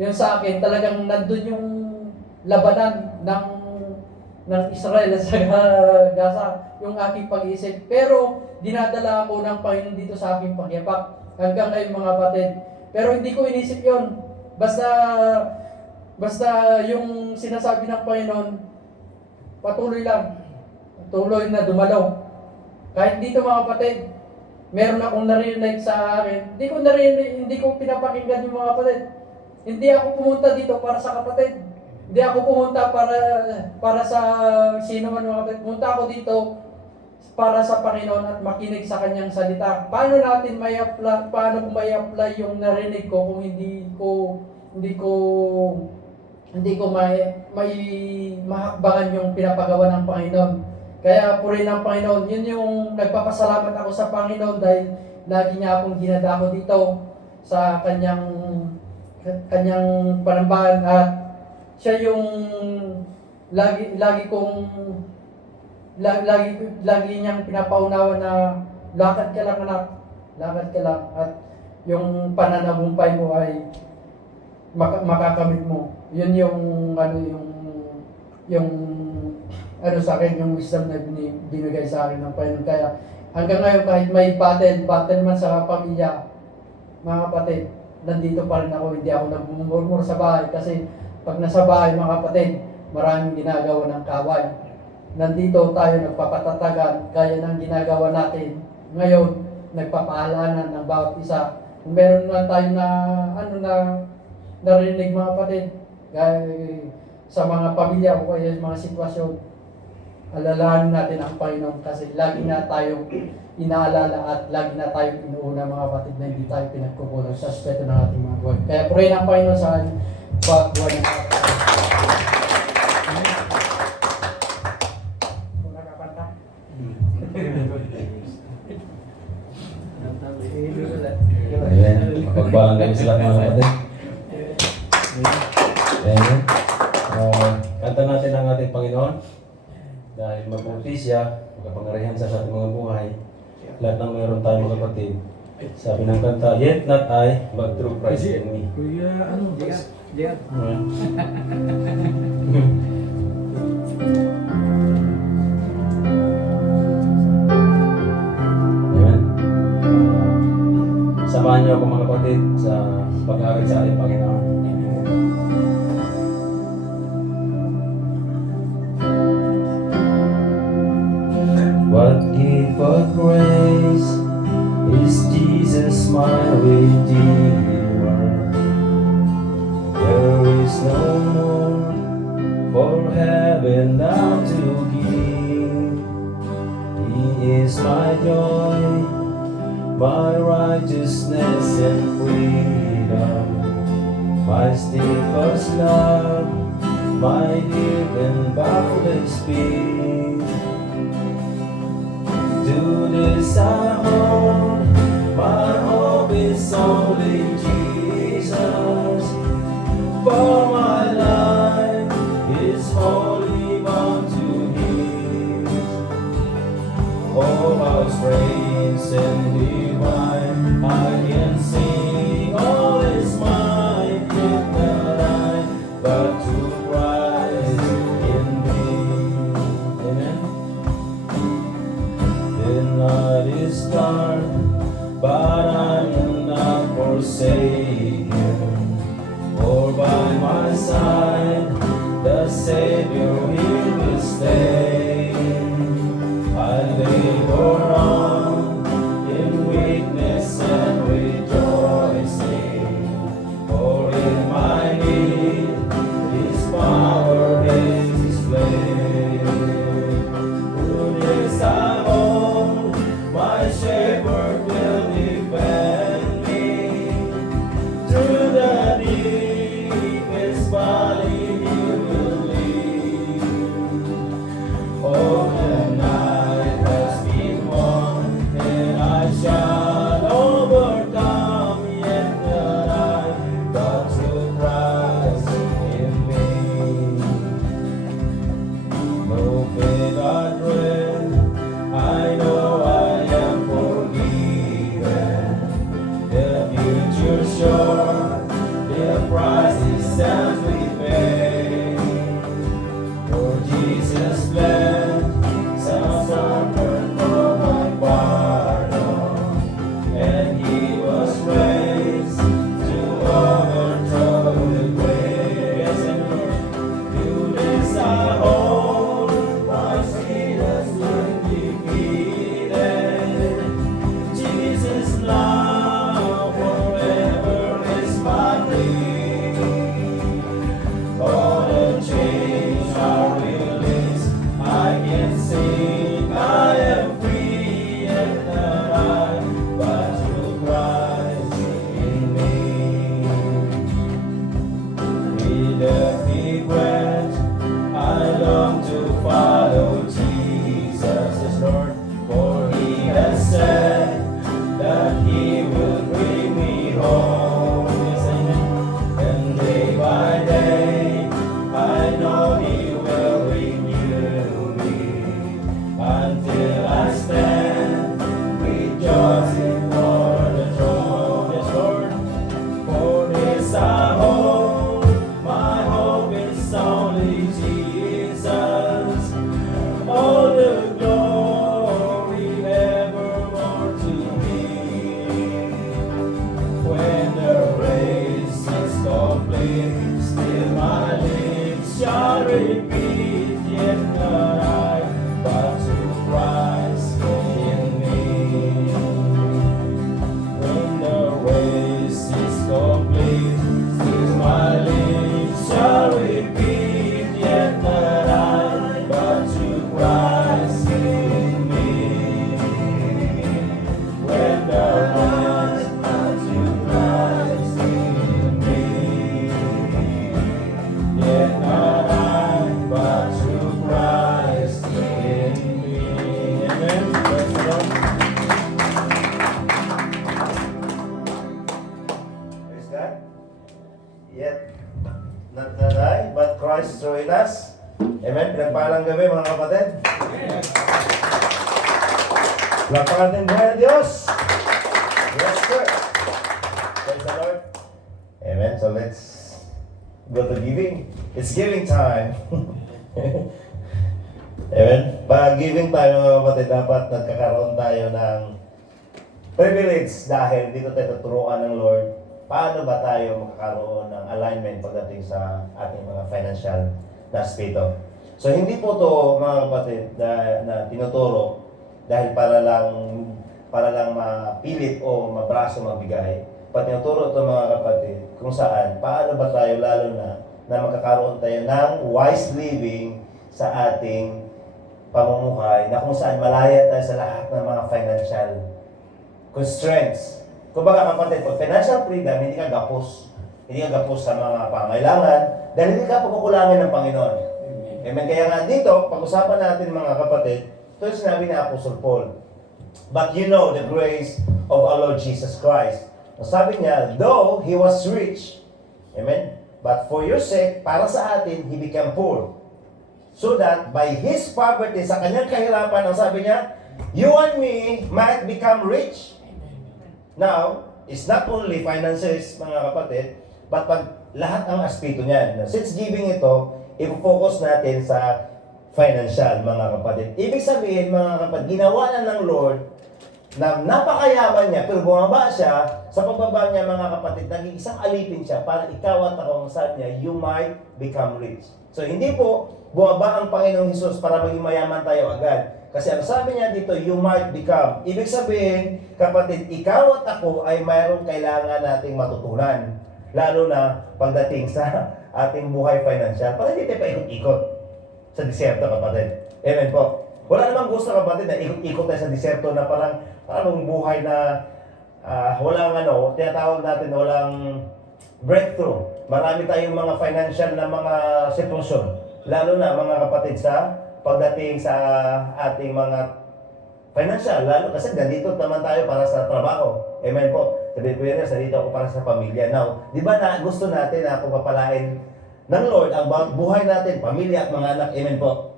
yung sa akin talagang nandun yung labanan ng Israel sa Gaza, yung aking pag-isip. Pero dinadala ako ng Panginoon dito sa aking pagyapak hanggang ngayon mga kapatid. Pero hindi ko inisip yon. Basta yung sinasabi ng Panginoon, patuloy lang. Patuloy na dumalaw. Kahit dito mga kapatid, meron akong narinig sa akin. Hindi ko pinapakinggan yung mga kapatid. Hindi ako pumunta dito para sa kapatid. Hindi ako pumunta para sa sino man mga kapatid. Pumunta ako dito para sa Panginoon at makinig sa kanyang salita. Paano natin paano ko may-apply yung narinig ko kung hindi ko may mahakbangan yung pinapagawa ng Panginoon. Kaya purihin ang Panginoon. Yun yung nagpapasalamat ako sa Panginoon dahil lagi niya akong dinadako dito sa kanyang panambahan at siya yung lagi niyang pinapaunawa na lakad ka lang anak, lakad ka lang at yung pananagumpay mo ay makakamit mo. Yun yung sa akin, yung wisdom na binigay sa akin ng Panginoon. Kaya hanggang ngayon kahit may battle man sa pamilya, mga kapatid, nandito pa rin ako, hindi ako nagmumurmur sa bahay kasi pag nasa bahay mga kapatid, maraming ginagawa ng kaway. Nandito tayo nagpapatatagan, gaya ng ginagawa natin. Ngayon, nagpapaalanan ng bawat isa. Kung meron man tayo na narinig mga kapatid, gaya sa mga pamilya o kaya sa mga sitwasyon, alalahanin natin ang Panginoon kasi lagi na tayong inaalala at lagi na tayong inuuna mga kapatid na hindi tayo pinagkukulang sa aspeto ng ating mga buhay. Kaya purihin ang Panginoon sa bawat buhay ng mga kapatid. Kung nakakanta. Amen. Mapagbalang kayo sila mga kapatid. Amen. Kanta natin ang ating Panginoon. Dahil mabuti siya, magkapangarahan sa ating mga buhay. Lahat ng meron tayo mga kapatid. Sabi ng kanta, yet not I, but through Christ in me. Kuya, Amen. Amen. Samahan niyo ako mga kapatid sa pag-awit sa ating Panginoon. What gift of grace is Jesus my Redeemer? There is no more for heaven now to give. He is my joy, my righteousness and freedom, my steadfast love, my deep and boundless peace. To this I hold, my hope is only Jesus. For my life is wholly bound to Him. Oh, how strange and divine, I can sing all is mine, yet not I, but to Christ in me. Amen. The night is dark, but I am not forsaken. shall repeat, yet not I, but to Christ in me. When the race is complete, still my lips shall repeat, yet not I, but to Christ in me. When the race but to Christ in me, yet not I, but to Christ in me. Amen. Praise the Lord. Praise God. Yet, not that I, but Christ through in us. Amen. Pinagpalang gabi mga kapatid. Lapakan natin buhay ng Diyos. Yes, sir. Praise the Lord. Amen. So let's go to giving. It's giving time. Amen. Pag giving time mga kapatid, dapat nagkakaroon tayo ng privilege dahil dito tayo tuturuan ng Lord paano ba tayo makakaroon ng alignment pagdating sa ating mga financial na aspeto. So hindi po to mga kapatid na tinuturo dahil para lang mapilit o mabraso mabigay. Tinuturo to mga kapatid kung saan paano ba tayo lalo na magkakaroon tayo ng wise living sa ating pamumuhay na kung saan malaya tayo sa lahat ng mga financial constraints. Kumbaga kapatid, pag financial freedom, hindi ka gapos. Hindi ka gapos sa mga pangailangan dahil hindi ka pagkukulangin ng Panginoon. Amen. Kaya nga dito, pag-usapan natin mga kapatid, ito yung sinabi ni Apostle Paul. But you know the grace of our Lord Jesus Christ. Sabi niya, though He was rich, amen, but for your sake, para sa atin, He became poor. So that by His poverty, sa kanyang kahirapan, ang sabi niya, you and me might become rich. Now, it's not only finances, mga kapatid, but pag lahat ang aspeto niyan. Since giving ito, i-focus natin sa financial, mga kapatid. Ibig sabihin, mga kapatid, ginawa na ng Lord na napakayaman niya, pero bumaba siya, sa pagbaba niya, mga kapatid, naging isang alipin siya para ikaw at ako, ang sabi niya, you might become rich. So, hindi po bumaba ang Panginoong Hesus para maging mayaman tayo agad. Kasi ang sabi niya dito, you might become. Ibig sabihin, kapatid, ikaw at ako ay mayroong kailangan nating matutunan. Lalo na pagdating sa ating buhay financial. Para hindi tayo paikot-ikot sa disyerto, kapatid. Amen po. Wala namang gusto, kapatid, na ikot-ikot tayo sa disyerto na parang buhay na walang tinatawag natin walang breakthrough. Marami tayong mga financial na mga sitwasyon. Lalo na mga kapatid sa pagdating sa ating mga financial, lalo kasi nandito naman tayo para sa trabaho. Amen po. Sabihin ko yan, nandito ako para sa pamilya. Now, di ba na gusto natin na pagpapalain ng Lord ang buhay natin, pamilya at mga anak. Amen po.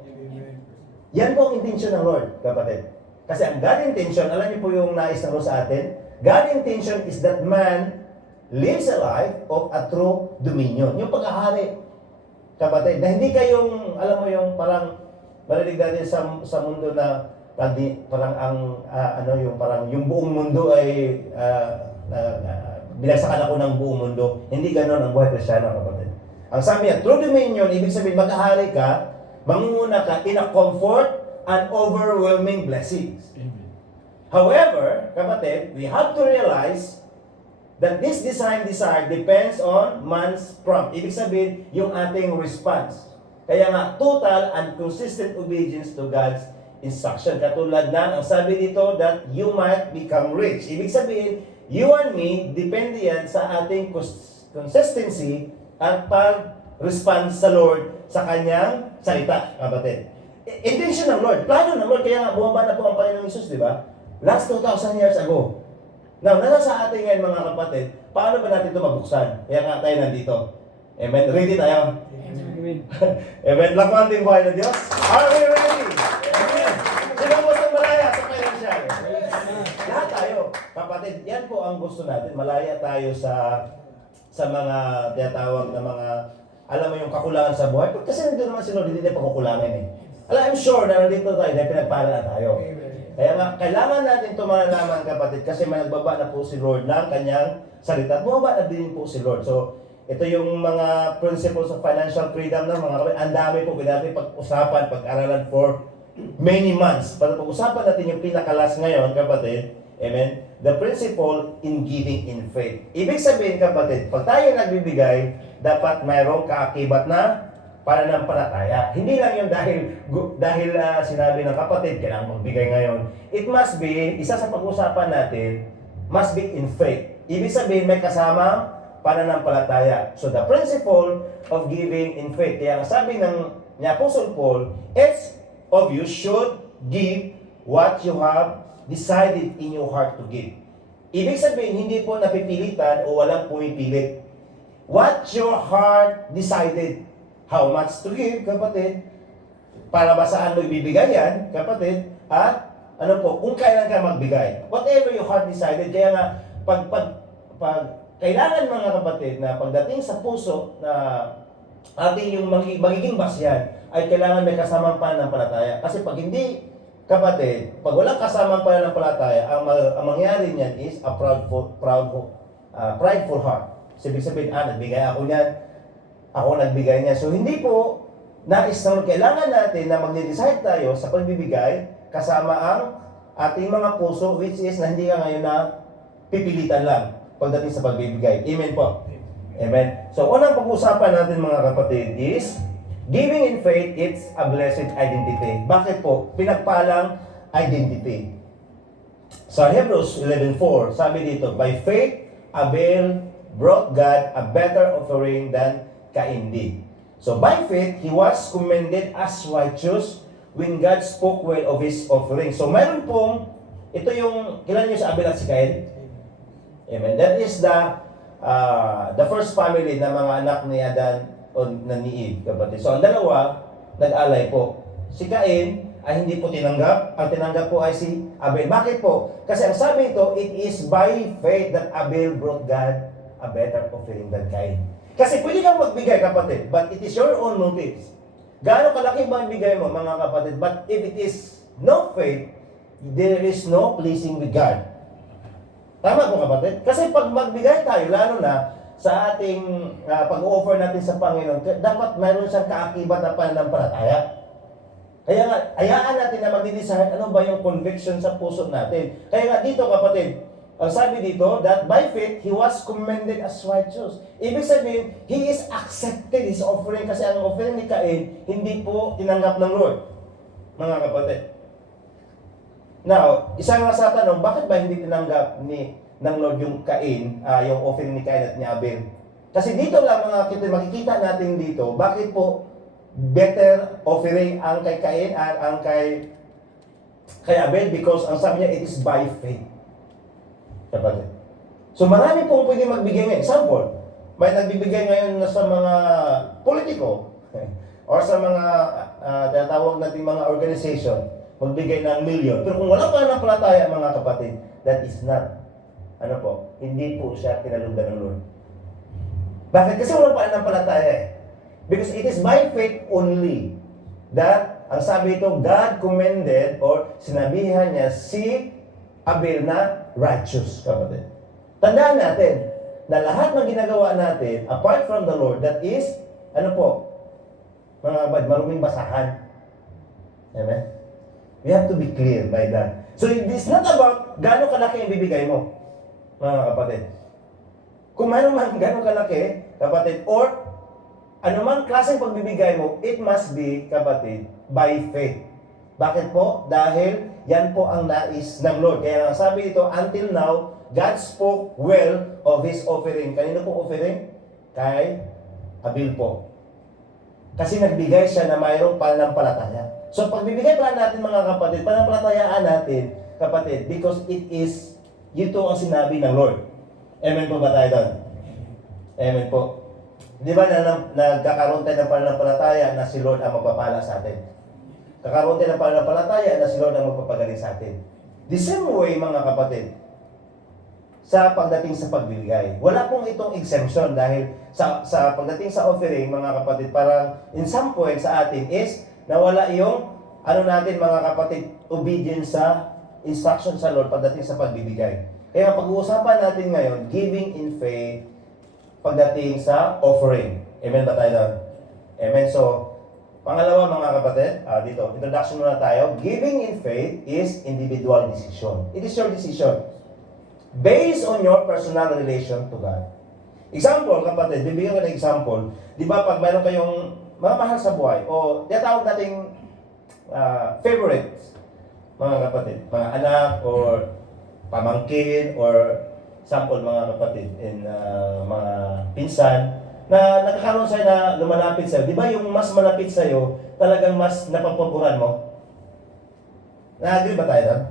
Yan po ang intention ng Lord, kapatid. Kasi ang God intention, alam niyo po yung nais ng Lord sa atin, God intention is that man lives a life of a true dominion. Yung pag-ahari, kapatid, na hindi kayong, alam mo yung parang marinig natin sa mundo na parang yung buong mundo ay binagsakan ako ng buong mundo. Hindi ganoon ang buhay Kristiyano, kapatid. Ang sabi niya, true dominion, ibig sabihin mag-ahari ka, mangunguna ka in a comfort and overwhelming blessings. However, kapatid, we have to realize that this desire depends on man's prompt. Ibig sabihin, yung ating response. Kaya nga, total and consistent obedience to God's instruction. Katulad ng, ang sabi dito, that you might become rich. Ibig sabihin, you and me, depende yan sa ating consistency at pag-response sa Lord sa kanyang salita, kapatid. Intention ng Lord, plano ng Lord, kaya nga bumaba na po ang Panginoong Hesus, di ba? Last 2,000 years ago. Now, nasa sa atin ngayon mga kapatid, paano ba natin ito mabuksan? Kaya nga tayo nandito. Amen? Ready tayo? Amen. Amen? Lakuan din buhay ng Diyos? Are we ready? Amen? Sino ang gusto malaya sa financial? Lahat tayo. Kapatid, yan po ang gusto natin. Malaya tayo sa mga tinatawag na mga, alam mo yung kakulangan sa buhay. Kasi nandito naman si Lord, hindi tayo pagkukulangin eh. I'm sure na nandito tayo, dahil pinagpala na tayo. Kaya nga, kailangan natin ito malalaman, kapatid, kasi may nagbaba na po si Lord ng kanyang salita. Bumaba na din po si Lord. So, ito yung mga principles of financial freedom na mga kapatid. Ang dami po natin pag-usapan, pag-aralan for many months. Pag-usapan natin yung pinakalas ngayon, kapatid. Amen? The principle in giving in faith. Ibig sabihin, kapatid, pag tayo nagbibigay, dapat mayroong kaakibat na pananampalataya. Hindi lang yung dahil sinabi ng kapatid, kailangan magbigay ngayon. It must be, isa sa pag-usapan natin, must be in faith. Ibig sabihin, may kasama pananampalataya. So the principle of giving in faith. Kaya ang sabi ni Apostle Paul, it's of you should give what you have decided in your heart to give. Ibig sabihin, hindi po napipilitan o walang pumipilit. What your heart decided. How much to give, kapatid. Para ba saan mo ibibigay yan, kapatid. At ano po, kung kailan ka magbigay. Whatever your heart decided. Kaya nga, pag kailangan mga kapatid na pagdating sa puso na ating yung magiging basyan, ay kailangan may kasamang pananampalataya. Kasi pag hindi, kapatid, pag walang kasamang pananampalataya, ang mangyari niyan is a prideful heart. Ibig sabihin, nagbigay ako niyan, ako nagbigay niya. So hindi po nais na kailangan natin na mag-decide tayo sa pagbibigay kasama ang ating mga puso, which is na hindi ka ngayon na pipilitan lang pagdating sa pagbibigay. Amen po. Amen. So unang pag-usapan natin mga kapatid is giving in faith, it's a blessed identity. Bakit po? Pinagpalang identity. Sa Hebrews 11:4, sabi dito, by faith, Abel brought God a better offering than Cain did. So by faith, he was commended as righteous when God spoke well of his offering. So mayroon pong, ito yung, kilala niyo sa Abel at si Cain? Amen. That is the first family na mga anak ni Adan o ni Eve, kapatid. So ang dalawa, nag-alay po. Si Cain ay hindi po tinanggap. Ang tinanggap po ay si Abel. Bakit po? Kasi ang sabi ito, it is by faith that Abel brought God a better offering than Cain. Kasi pwede kang magbigay, kapatid, but it is your own motives. Gaano kalaki ba ang bigay mo, mga kapatid? But if it is no faith, there is no pleasing with God. Tama po, kapatid? Kasi pag magbigay tayo, lalo na sa ating pag-offer natin sa Panginoon, dapat mayroon siyang kaakibat na pananampalataya. Kaya nga, hayaan natin na mag-decide ano ba yung conviction sa puso natin. Kaya nga dito, kapatid, ang sabi dito, that by faith, he was commended as righteous. Ibig sabihin, he is accepted his offering kasi ang offering ni Cain, hindi po tinanggap ng Lord. Mga kapatid. Now, isang nga sa tanong, bakit ba hindi tinanggap ng Lord yung Cain, yung offering ni Cain at ni Abel? Kasi dito lang makikita natin dito, bakit po better offering ang kay Cain at ang kay Abel? Because ang sabi niya, it is by faith. Kapatid. So marami pong pwede magbigay ngayon. Example, may nagbibigay ngayon na sa mga politiko or sa mga tinatawag natin mga organization, magbigay ng milyon. Pero kung wala pa ng palataya, mga kapatid, that is not, hindi po siya kinalugdan ng Lord. Bakit? Kasi wala pa ng palataya eh. Because it is by faith only that, ang sabi ito, God commended or sinabihan niya si Abel na righteous, kapatid. Tandaan natin na lahat ng ginagawa natin, apart from the Lord, that is, mga kapatid, maruming basahan. Amen? We have to be clear by that. So it is not about gano'ng kalaki ang bibigay mo, mga kapatid. Kung mayroon man gano'ng kalaki, kapatid, or anumang klaseng pagbibigay mo, it must be, kapatid, by faith. Bakit po? Dahil yan po ang nais ng Lord. Kaya sabi dito, until now, God spoke well of His offering. Kanino po offering? Kay Abel po. Kasi nagbigay siya na mayroong pananampalataya. So pagbibigay pala natin mga kapatid, pananampalatayaan natin, kapatid, because it is, ito ang sinabi ng Lord. Amen po ba tayo doon? Amen po. Di ba nagkakaroon tayo ng pananampalataya na si Lord ang magpapala sa atin? Kakaroon tayo ng pananampalataya na si Lord ang magpapagaling sa atin. The same way, mga kapatid, sa pagdating sa pagbibigay. Wala pong itong exemption dahil sa pagdating sa offering, mga kapatid, parang in some point sa atin is nawala yung, natin mga kapatid, obedience sa instruction sa Lord pagdating sa pagbibigay. Kaya pag-uusapan natin ngayon, giving in faith, pagdating sa offering. Amen ba tayo doon? Amen. So, pangalawa mga kapatid, dito, introduction muna tayo. Giving in faith is individual decision. It is your decision. Based on your personal relation to God. Example, kapatid, bibigyan ko ng example. Di ba pag mayroon kayong mga mahal sa buhay, o tinatawag nating favorites, mga kapatid, mga anak, or pamangkin, or sample mga kapatid, in mga pinsan, na nakakaroon sa'yo na lumalapit sa'yo. Di ba yung mas malapit sa'yo, talagang mas napapaboran mo? Na-agree ba tayo doon?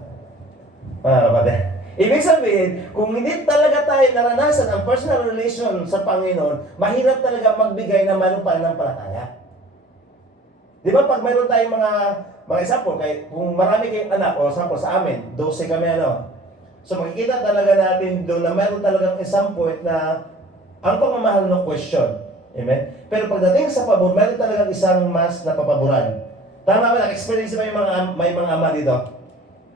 Mga kapatid. Ibig sabihin, kung hindi talaga tayo naranasan ang personal relation sa Panginoon, mahirap talaga magbigay ng mananampalataya. Di ba pag mayroon tayong mga example, kung marami kayong anak, o example sa amin, 12 kami So makikita talaga natin doon na mayroon talagang isang point na ang pagmamahal ng question. Amen? Pero pagdating sa pabor, mayroon talagang isang mas napapaboran. Tama ba? Experience ba may mga ama dito?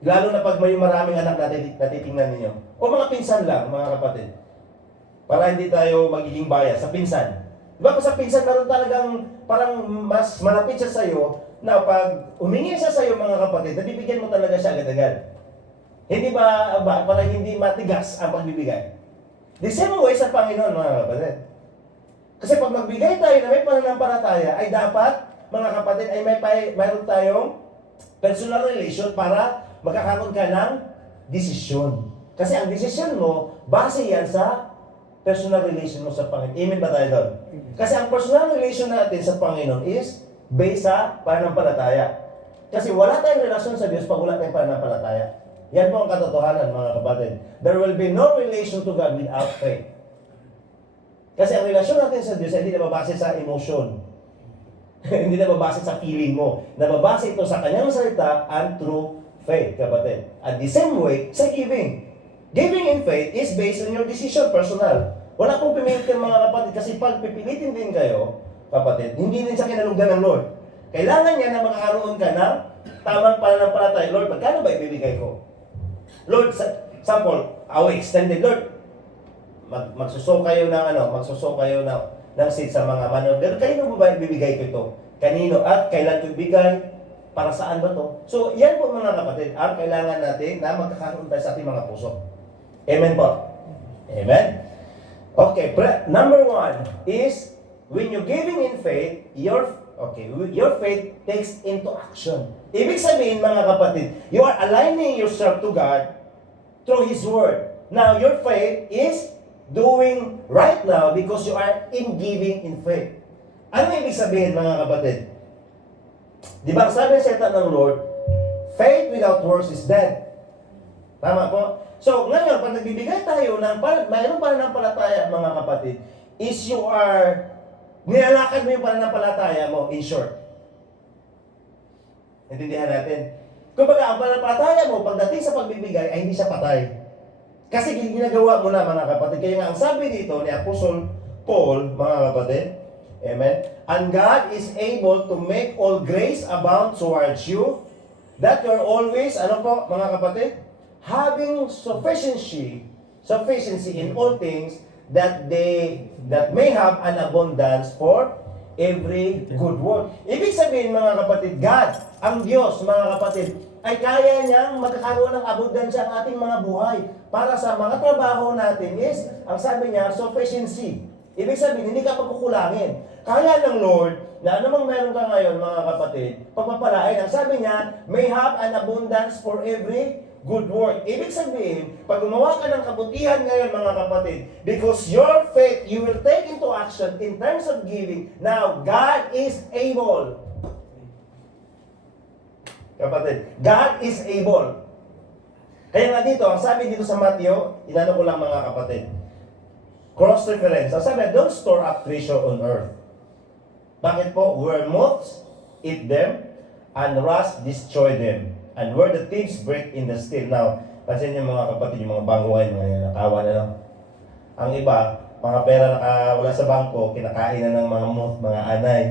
Lalo na pag may maraming anak natitingnan ninyo. O mga pinsan lang, mga kapatid. Para hindi tayo magiging bias sa pinsan. Diba pa sa pinsan, meron talagang parang mas malapit siya sa'yo na pag humingi siya sa'yo, mga kapatid, nabibigyan mo talaga siya agad-agad. Hindi ba, para hindi matigas ang pagbibigay? The same way sa Panginoon, mga kapatid. Kasi pag magbigay tayo na may pananampalataya, ay dapat, mga kapatid, ay mayroon tayong personal relation para magkakaroon ka ng desisyon. Kasi ang desisyon mo, base yan sa personal relation mo sa Panginoon. Amen ba tayo doon? Kasi ang personal relation natin sa Panginoon is based sa pananampalataya. Kasi wala tayong relasyon sa Diyos pag wala tayong pananampalataya. Yan po ang katotohanan, mga kapatid. There will be no relation to God without faith. Kasi ang relasyon natin sa Diyos ay hindi nababase sa emotion. Hindi nababase sa feeling mo. Nababase ito sa kanyang salita and through faith, kapatid. At the same way, sa giving. Giving in faith is based on your decision, personal. Wala pong pipilitin, mga kapatid, kasi pag pipilitin din kayo, kapatid, hindi din sa kinalugdan ng Lord. Kailangan niya na makakaroon ka ng tamang pananampalataya. Lord, magkano ba ibibigay ko? Lord, sample, extended, Lord, magsuso kayo ng seed sa mga manok. Kanino ba ibibigay ko ito? Kanino at kailan ko ibigay? Para saan ba to? So, yan po mga kapatid, ang kailangan natin na magkakaroon tayo sa ating mga puso. Amen po? Amen? Okay, number 1 is, when you're giving in faith, your faith takes into action. Ibig sabihin, mga kapatid, you are aligning yourself to God through His Word. Now, your faith is doing right now because you are in giving in faith. Ano ibig sabihin, mga kapatid? Di ba, sabi sa salita ng Lord, faith without works is dead. Tama po? So, ngayon, pag nagbibigay tayo ng mayroon pananampalataya, mga kapatid, is you are, nilalakad mo yung pananampalataya mo, in short. Intindihan natin. Kumbaga, ang pananampalataya mo, pagdating sa pagbibigay, ay hindi siya patay. Kasi ginagawa mo na, mga kapatid. Kaya nga, ang sabi dito ni Apostle Paul, mga kapatid, amen, and God is able to make all grace abound towards you, that you're always, ano po, mga kapatid, having sufficiency in all things, that may have an abundance for every good work. Ibig sabihin, mga kapatid, God, ang Diyos, mga kapatid, ay kaya niyang magkakaroon ng abundansya ang ating mga buhay para sa mga trabaho natin is, ang sabi niya, sufficiency. Ibig sabihin, hindi ka pagkukulangin. Kaya ng Lord, na anumang meron ka ngayon, mga kapatid, pagpapalain, ang sabi niya, may have an abundance for every good work. Ibig sabihin, pag gumawa ka ng kabutihan ngayon, mga kapatid, because your faith, you will take into action in terms of giving. Now, God is able. Kapatid, God is able. Kaya nga dito, ang sabi dito sa Matthew, inano ko lang, mga kapatid, cross-reference. Ang sabi, don't store up treasure on earth. Bakit po? Where moths eat them, and rust destroy them. And where the thieves break in the steal. Now, kasi yung mga kapatid, yung mga banguan, mga nakawa na lang. Ang iba, mga pera nakawala sa bangko, kinakain na ng mga moth, mga anay.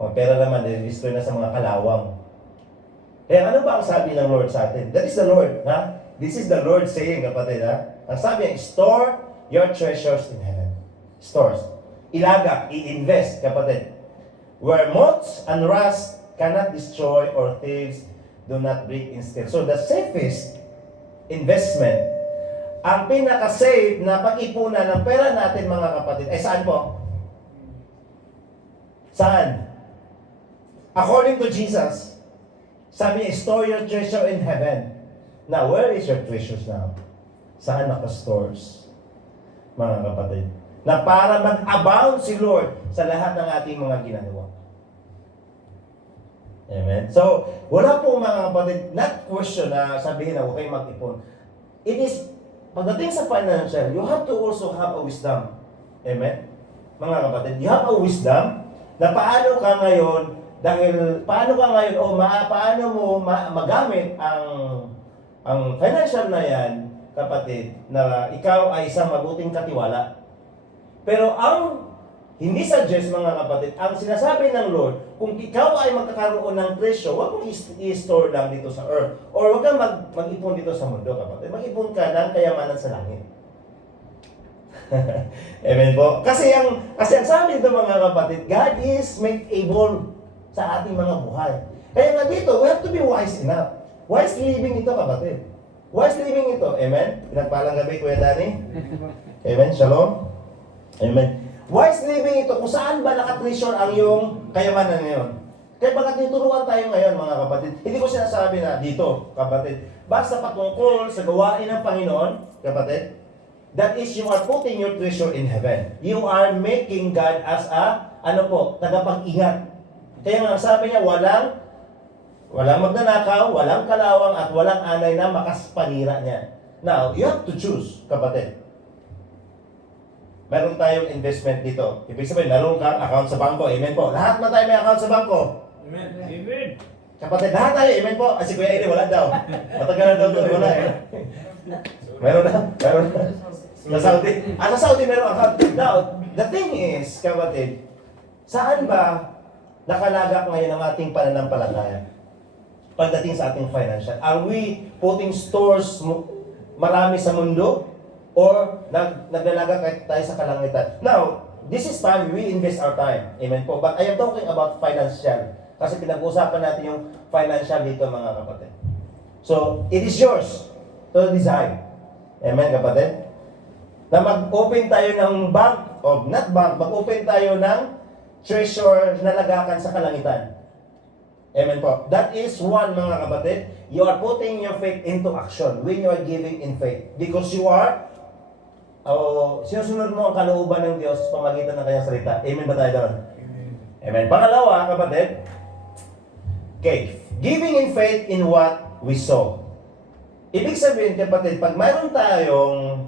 Mga pera naman, destroy na sa mga kalawang. Kaya ano ba ang sabi ng Lord sa atin? That is the Lord, ha? This is the Lord saying, kapatid, ha? Ang sabi niya, store your treasures in heaven. stores. Ilaga, i-invest, kapatid. Where moths and rust cannot destroy or thieves do not break in steal. So the safest investment, ang pinaka-safe na pag-ipunan ng pera natin mga kapatid, ay saan po? Saan? According to Jesus, sabi niya, store your treasure in heaven. Now, where is your treasures now? Saan naka-stores? Mga kapatid. Na para mag-abound si Lord sa lahat ng ating mga ginagawa. Amen? So, wala po mga kapatid, not question na sabihin na huwag kayong mag-ipon. It is, pagdating sa financial, you have to also have a wisdom. Amen? Mga kapatid, you have a wisdom na paano ka ngayon, dahil paano ka ngayon, o paano mo magamit ang financial na yan, kapatid, na ikaw ay isang mabuting katiwala. Pero ang hindi suggest mga kapatid, ang sinasabi ng Lord, kung ikaw ay magkakaroon ng presyo, huwag mong i-store lang dito sa earth. Or huwag kang mag-ipon dito sa mundo, kapatid. Mag-ipon ka ng kayamanan sa langit. Amen po? Kasi ang sabi dito mga kapatid, God is made able sa ating mga buhay. Kaya nga dito, we have to be wise enough. Wise living ito, kapatid. Wise living ito. Amen? Pinagpalang gabi, Kuya Danny. Amen? Shalom. Amen. Wise living ito, kung saan ba nakatreasure ang iyong kayamanan ngayon. Kaya bakit tinuturuan tayo ngayon, mga kapatid? Hindi ko sinasabi na dito, kapatid. Basta patungkol sa gawain ng Panginoon, kapatid, that is, you are putting your treasure in heaven. You are making God as a, tagapag-ingat. Kaya nga sabi niya, walang magnanakaw, walang kalawang, at walang anay na makaspanira niya. Now, you have to choose, kapatid. Meron tayong investment dito. Ibig sabihin, meron kang account sa bangko. Amen po. Lahat na tayo may account sa bangko. Amen. Amen. Kapatid, lahat tayo. Amen po. Si Kuya Eli, wala daw. Matagal na daw doon. Wala eh. Meron na. Sa Saudi. Sa Saudi meron account. Now, the thing is, kapatid, saan ba nakalagak ngayon ang ating pananampalataya? Pagdating sa ating financial. Are we putting stores marami sa mundo? Or naglalaga tayo sa kalangitan. Now, this is time we invest our time. Amen po. But I am talking about financial. Kasi pinag-uusapan natin yung financial dito mga kapatid. So, it is yours to decide. Amen kapatid? Na mag-open tayo ng bank, o not bank, mag-open tayo ng treasure na lagakan sa kalangitan. Amen po. That is one mga kapatid. You are putting your faith into action when you are giving in faith. Because you are sinusunod mo ang kalooban ng Diyos sa pamagitan ng kanyang salita. Amen ba tayo doon? Amen. Pangalawa, kapatid, okay, giving in faith in what we sow. Ibig sabihin, kapatid, pag mayroon tayong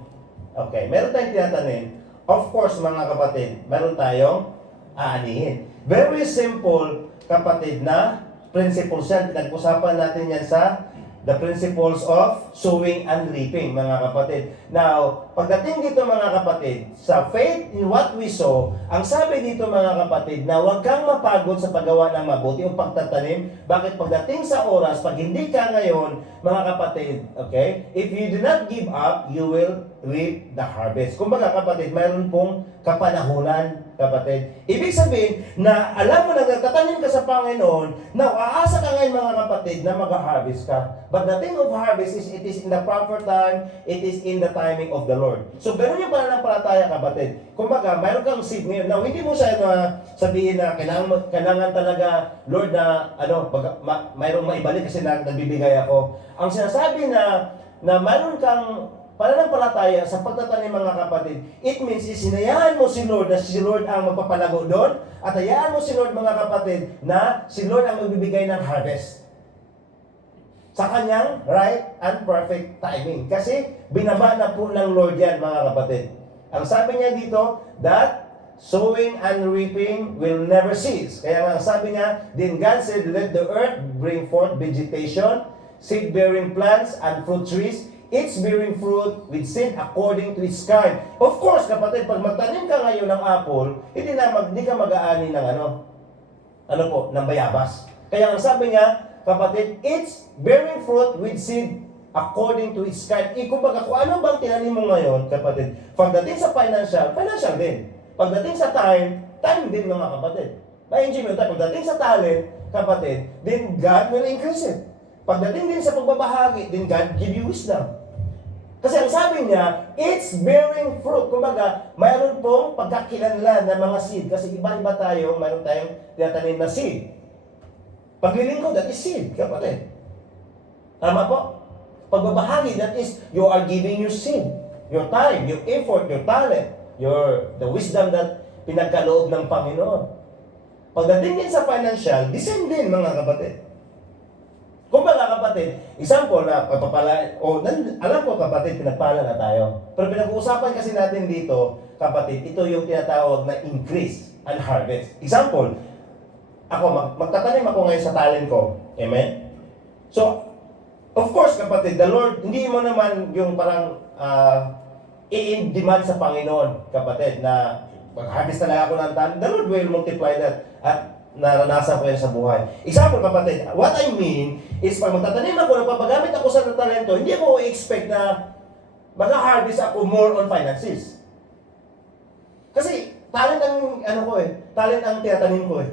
tinatanim, of course, mga kapatid, mayroon tayong aanihin. Very simple, kapatid, na principles yan. Pinag-usapan natin yan sa the principles of sowing and reaping, mga kapatid. Now, pagdating dito mga kapatid, sa faith in what we sow, ang sabi dito mga kapatid, na huwag kang mapagod sa paggawa ng mabuti o pagtatanim. Bakit pagdating sa oras, pag hindi ka ngayon, mga kapatid, okay, if you do not give up, you will reap the harvest. Kumbaga kapatid, mayroon pong kapanahunan, kapatid. Ibig sabihin na alam mo na nagtatanim ka sa Panginoon, now aasa ka ngayon mga kapatid na mag-harvest ka. But the thing of harvest is it is in the proper time, it is in the timing of the Lord. So ganun yung pananampalataya kapatid. Kumbaga, mayroon kang seed ngayon. Now, hindi mo siya sabihin na kailangan talaga, Lord, na mayroong maibalik kasi nagbibigay ako. Ang sinasabi na mayroon kang pananampalataya sa pagtatanim mga kapatid, it means hinayaan mo si Lord na si Lord ang magpapalago doon at hayaan mo si Lord mga kapatid na si Lord ang magbibigay ng harvest sa kanyang right and perfect timing. Kasi binaba na po ng Lord yan mga kapatid. Ang sabi niya dito, that sowing and reaping will never cease. Kaya nga sabi niya, then God said, let the earth bring forth vegetation, seed-bearing plants and fruit trees, each bearing fruit with seed according to its kind. Of course, kapatid, pag magtanim ka ngayon ng apple, hindi ka mag-aani ng ng bayabas. Kaya ang sabi niya, kapatid, each bearing fruit with seed according to its kind. Kumbaga, kung ano bang tinanim mo ngayon, kapatid, pagdating sa financial din. pagdating sa time din mga kapatid. Ma-enjoy mo yung time. Pagdating sa talent, kapatid, then God will increase it. Pagdating din sa pagbabahagi, then God give you wisdom. Kasi ang sabi niya, it's bearing fruit. Kumbaga, mayroon pong pagkakilanlan ng mga seed. Kasi iba-iba tayo, mayroon tayong tinatanim na seed. Paglilingkod, that is seed, kapatid. Tama po? Pagbabahagi, that is, you are giving your seed. Your time, your effort, your talent, the wisdom that pinagkaloob ng Panginoon. Pagdating din sa financial, the same din mga kapatid. Kung mga kapatid, example na alam ko kapatid, pinagpala na tayo. Pero pinag-uusapan kasi natin dito, kapatid, ito yung tinatawag na increase and harvest. Example, ako, magtatanim ako ngayon sa talent ko. Amen? So, of course kapatid, the Lord, hindi mo naman yung parang i-demand sa Panginoon, kapatid, na mag-harvest talaga ako ng talent. The Lord will multiply that. At naranasan ko yan sa buhay. Example, kapatid, what I mean is pag magtatanim ako, nagpapagamit ako sa talento, hindi ako expect na mag-harvest ako more on finances. Kasi talent ang talent ang tiyatanim ko eh.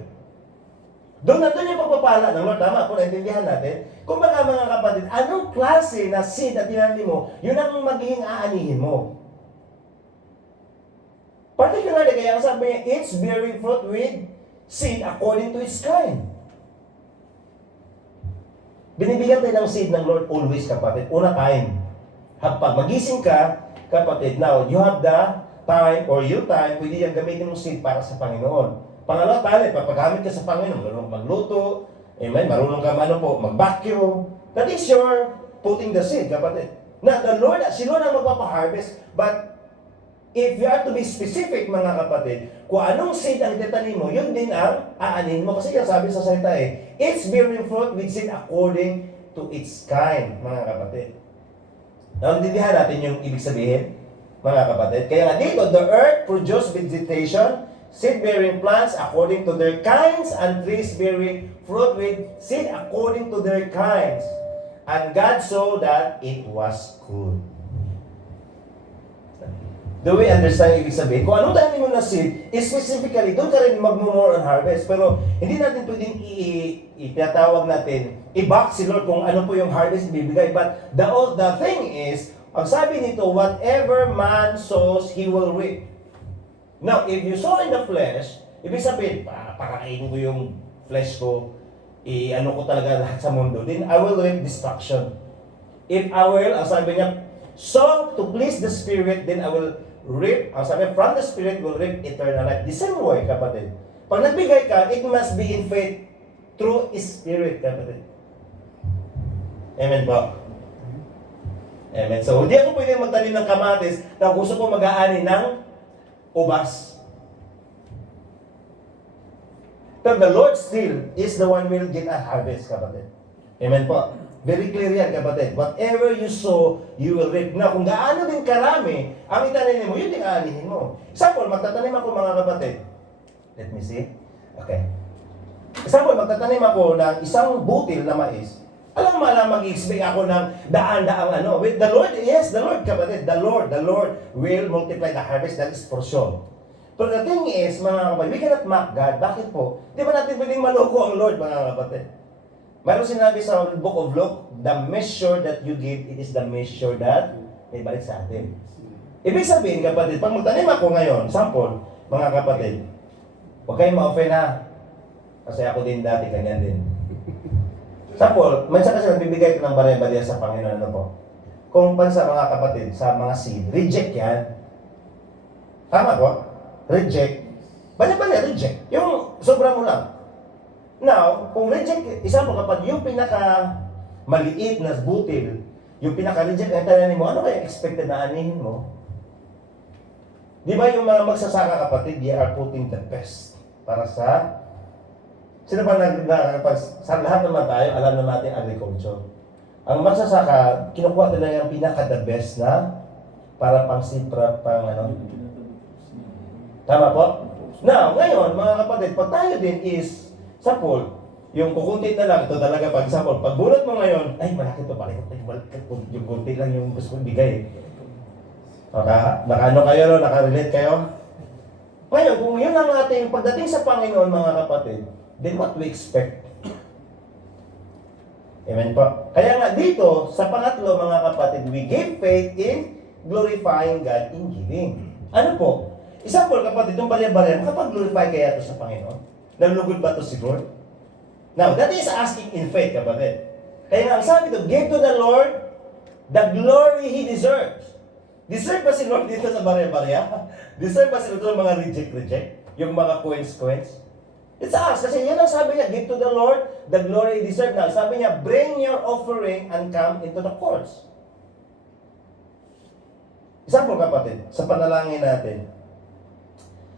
Doon yung pagpapala ng Lord. Tama po, naintindihan natin. Kung mga kapatid, anong klase na seed na tinanim mo, yun ang magiging aanihin mo. Particularly, kaya ang sabi niya, it's bearing fruit with seed according to its kind. Binibigyan tayo ng seed ng Lord always, kapatid. Una, time. Pag magising ka, kapatid, now, you have the time or your time, pwede yung gamitin mong seed para sa Panginoon. Pangalawa, talent. Papagamit ka sa Panginoon, marunong magluto, amen, marunong ka mag-vacuum. That is your putting the seed, kapatid. Na the Lord, si Lord ang magpapaharvest, but if you are to be specific, mga kapatid, kung anong seed ang itatanim mo, yun din ang aanin mo. Kasi yan sabi sa salita it's bearing fruit with seed according to its kind, mga kapatid. Naintindihan natin yung ibig sabihin, mga kapatid. Kaya nga dito, the earth produce vegetation, seed-bearing plants according to their kinds, and trees bearing fruit with seed according to their kinds. And God saw that it was good. Do we understand ibig sabihin? Kung anong tanim mo na seed, specifically, doon ka rin mag-more on harvest. Pero hindi natin pwedeng itatawag natin, i-box si Lord kung ano po yung harvest ibibigay. But the thing is, ang sabi nito, whatever man sows, he will reap. Now, if you sow in the flesh, ibig sabihin, pakakainin ko yung flesh ko, ano ko talaga lahat sa mundo, then I will reap destruction. If I will, ang sabi niya, sow to please the Spirit, then I will reap, ang sabi, from the Spirit will reap eternal life. The same way, kapatid. Pag nagbigay ka, it must be in faith through Spirit, kapatid. Amen po? Amen. So, hindi ako pwede magtanim ng kamatis na gusto ko mag-aani ng ubas. Pero the Lord still is the one who will get a harvest, kapatid. Amen po? Very clear yan, kapatid. Whatever you sow, you will reap. Na kung gaano din karami ang itananim mo, yun din aanihin mo. Example, magtatanim ako, mga kapatid. Let me see. Okay. Example, magtatanim ako ng isang butil na mais. Alam mo lang, mag-expect ako ng daan-daang ano. With the Lord, yes, the Lord, kapatid. The Lord will multiply the harvest. That is for sure. But the thing is, mga kapatid, we cannot mock God. Bakit po? Di ba natin pwedeng maloko ang Lord, mga kapatid? Mayroon sinabi sa Book of Luke, the measure that you give, it is the measure that may balik sa atin. Ibig sabihin, kapatid, pag magtanim ako ngayon, sample, mga kapatid, huwag kayong ma-offend ha. Kasi ako din dati, ganyan din. Sample, minsan kasi nagbibigay ko ng barya-barya sa Panginoon, ano po? Kung pansa mga kapatid, sa mga seed, reject yan. Tama po? Reject. Barya-barya, reject. Yung sobra mo lang. Now, kung reject, isa mo kapag yung pinaka maliit na butil, yung pinaka-reject na tananim mo, ano kaya expected na anihin mo? Di ba yung mga magsasaka kapatid, they are putting the best para sa... Sino ba sa lahat naman tayo, alam naman natin agriculture. Ang magsasaka, kinukuha nila yung pinaka-the best na para pang sipra, pang ano. Tama po? Now, ngayon, mga kapatid, pag tayo din is sample, yung kukunti na lang, ito talaga pag sample, pag bunot mo ngayon, ay malaki ito, balik yung kunti lang yung gusto kong bigay. Naka-ano kayo, no? Naka-relate kayo? Ngayon, kung yun ang ating pagdating sa Panginoon, mga kapatid, then what we expect? Amen po. Kaya nga dito, sa pangatlo, mga kapatid, we give faith in glorifying God in giving. Ano po? Example, kapatid, itong barya-barya, makapag-glorify kaya ito sa Panginoon? Nalugod ba ito si Lord? Now, that is asking in faith, kapatid. Kaya nga, ang sabi ito, give to the Lord the glory He deserves. Deserve ba si Lord dito sa barya-barya? Deserve ba si Lord sa mga reject? Yung mga coins? It's us. Kasi yan ang sabi niya, give to the Lord the glory He deserves. Now, sabi niya, bring your offering and come into the courts. Example, kapatid, sa panalangin natin,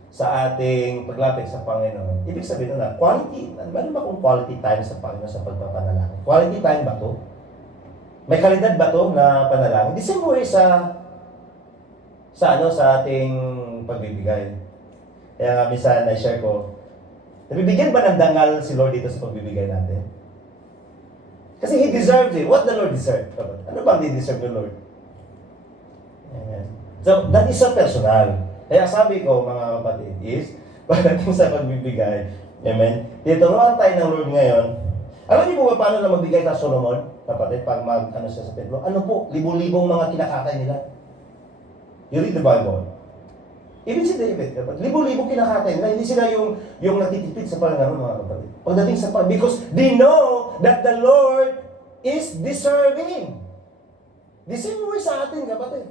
sa ating paglapit sa Panginoon, ibig sabihin na quality, ano ba kung quality time sa Panginoon sa pagpapanalangin? Quality time ba to? May kalidad ba to na panalangin? Di same way sa ating pagbibigay. Kaya nga minsan na-share ko, nabibigyan ba ng dangal si Lord dito sa pagbibigay natin? Kasi He deserves it. What the Lord deserves? Ano bang di-deserve ng Lord? Amen. So, that is so personal. Kaya sabi ko, mga kapatid, is, pagdating sa pagbibigay, amen, tinuruan tayo ng Lord ngayon. Alam niyo po ba paano na magbigay sa Solomon, kapatid, pag siya sa templo? Ano po, libo-libong mga kinakatay nila. You read the Bible. Even si David, kapatid, libo-libong kinakatay nila. Hindi sila yung natitipid sa pangalan, mga kapatid. Pagdating sa because they know that the Lord is deserving. The same way sa atin, kapatid.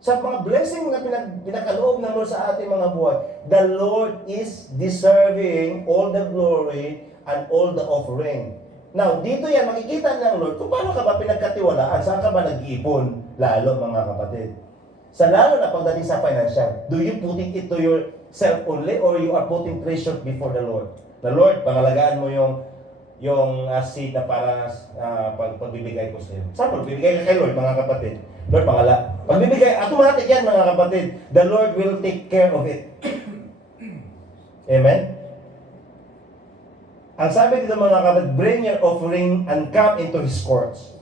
Sa mga blessing na pinakaloob ng Lord sa ating mga buhay, the Lord is deserving all the glory and all the offering. Now, dito yan, makikita ng Lord kung paano ka ba pinagkatiwalaan, saan ka ba nag-iipon, lalo mga kapatid. Sa lalo na pagdating sa financial, do you putting it to yourself only or you are putting treasure before the Lord? The Lord, pangalagaan mo yung seed na para pagbibigay ko sa iyo. Saan bibigay ka kay Lord, mga kapatid? Lord, pagbibigay, automatic yan, mga kapatid. The Lord will take care of it. Amen? Ang sabi dito, mga kapatid, bring your offering and come into His courts.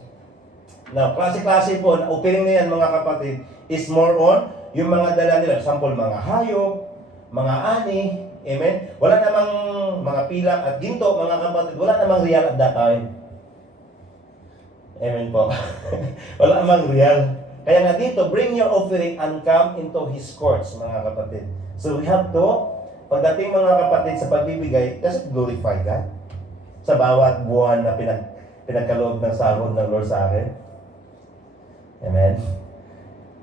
Now, klase-klase po, na opening na yan, mga kapatid, is more on yung mga dala nila. Example, mga hayop, mga ani, amen? Wala namang mga pilak at ginto, mga kapatid, wala namang real at that time. Amen po. Wala namang real. Kaya nga dito, bring your offering and come into His courts, mga kapatid. So we have to, pagdating mga kapatid sa pagbibigay, just glorify God sa bawat buwan na pinagkaloob ng sahod ng Lord sa akin. Amen?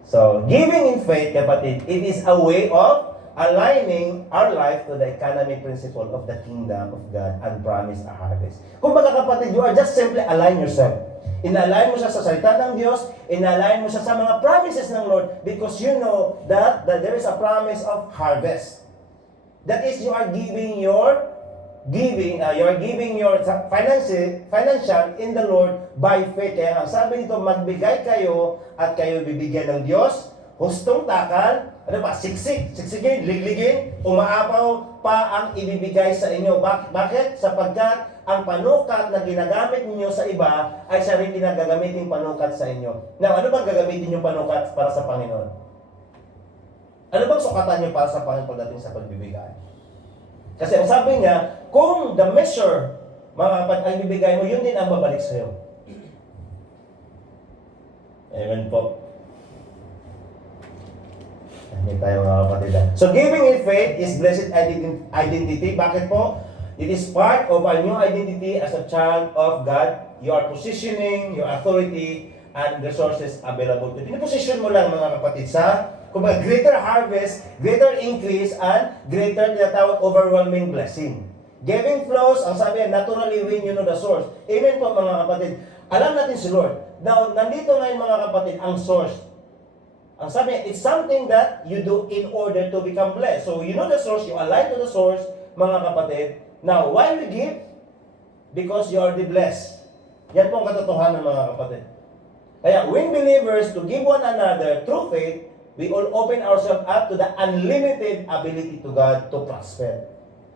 So, giving in faith, kapatid, it is a way of aligning our life to the economic principle of the kingdom of God and promise a harvest. Kung mga kapatid, you are just simply align yourself. Ina-align mo siya sa salita ng Diyos, ina-align mo siya sa mga promises ng Lord because you know that there is a promise of harvest. That is, you are giving your financial in the Lord by faith. Kaya ang sabi dito, magbigay kayo at kayo bibigyan ng Diyos, hustong takal, siksigin, ligligin, umaapaw pa ang ibibigay sa inyo. Bakit? Sapagkat ang panukat na ginagamit ninyo sa iba ay siya rin ginagagamitin panukat sa inyo. Now, ano bang gagamitin yung panukat para sa Panginoon? Ano bang sukatan nyo para sa Panginoon pagdating sa pagbibigay? Kasi ang sabi niya, kung the measure, mga kapatid, ang bibigay mo, yun din ang babalik sa'yo. Amen po. Amen tayo, mga kapatid. So, giving in faith is blessed identity. Bakit po? It is part of our new identity as a child of God. You are positioning your authority and resources available to you. Piniposition mo lang, mga kapatid, sa kumbaga, greater harvest, greater increase, and greater tinatawag overwhelming blessing. Giving flows, ang sabi yan, naturally when you know the source. Amen po, mga kapatid. Alam natin si Lord. Now, nandito ngayon, mga kapatid, ang source. Ang sabi, it's something that you do in order to become blessed. So, you know the source, you align to the source, mga kapatid. Now, why we give? Because you are the blessed. Yan po ang katotohanan, mga kapatid. Kaya, when believers to give one another through faith, we all open ourselves up to the unlimited ability to God to prosper.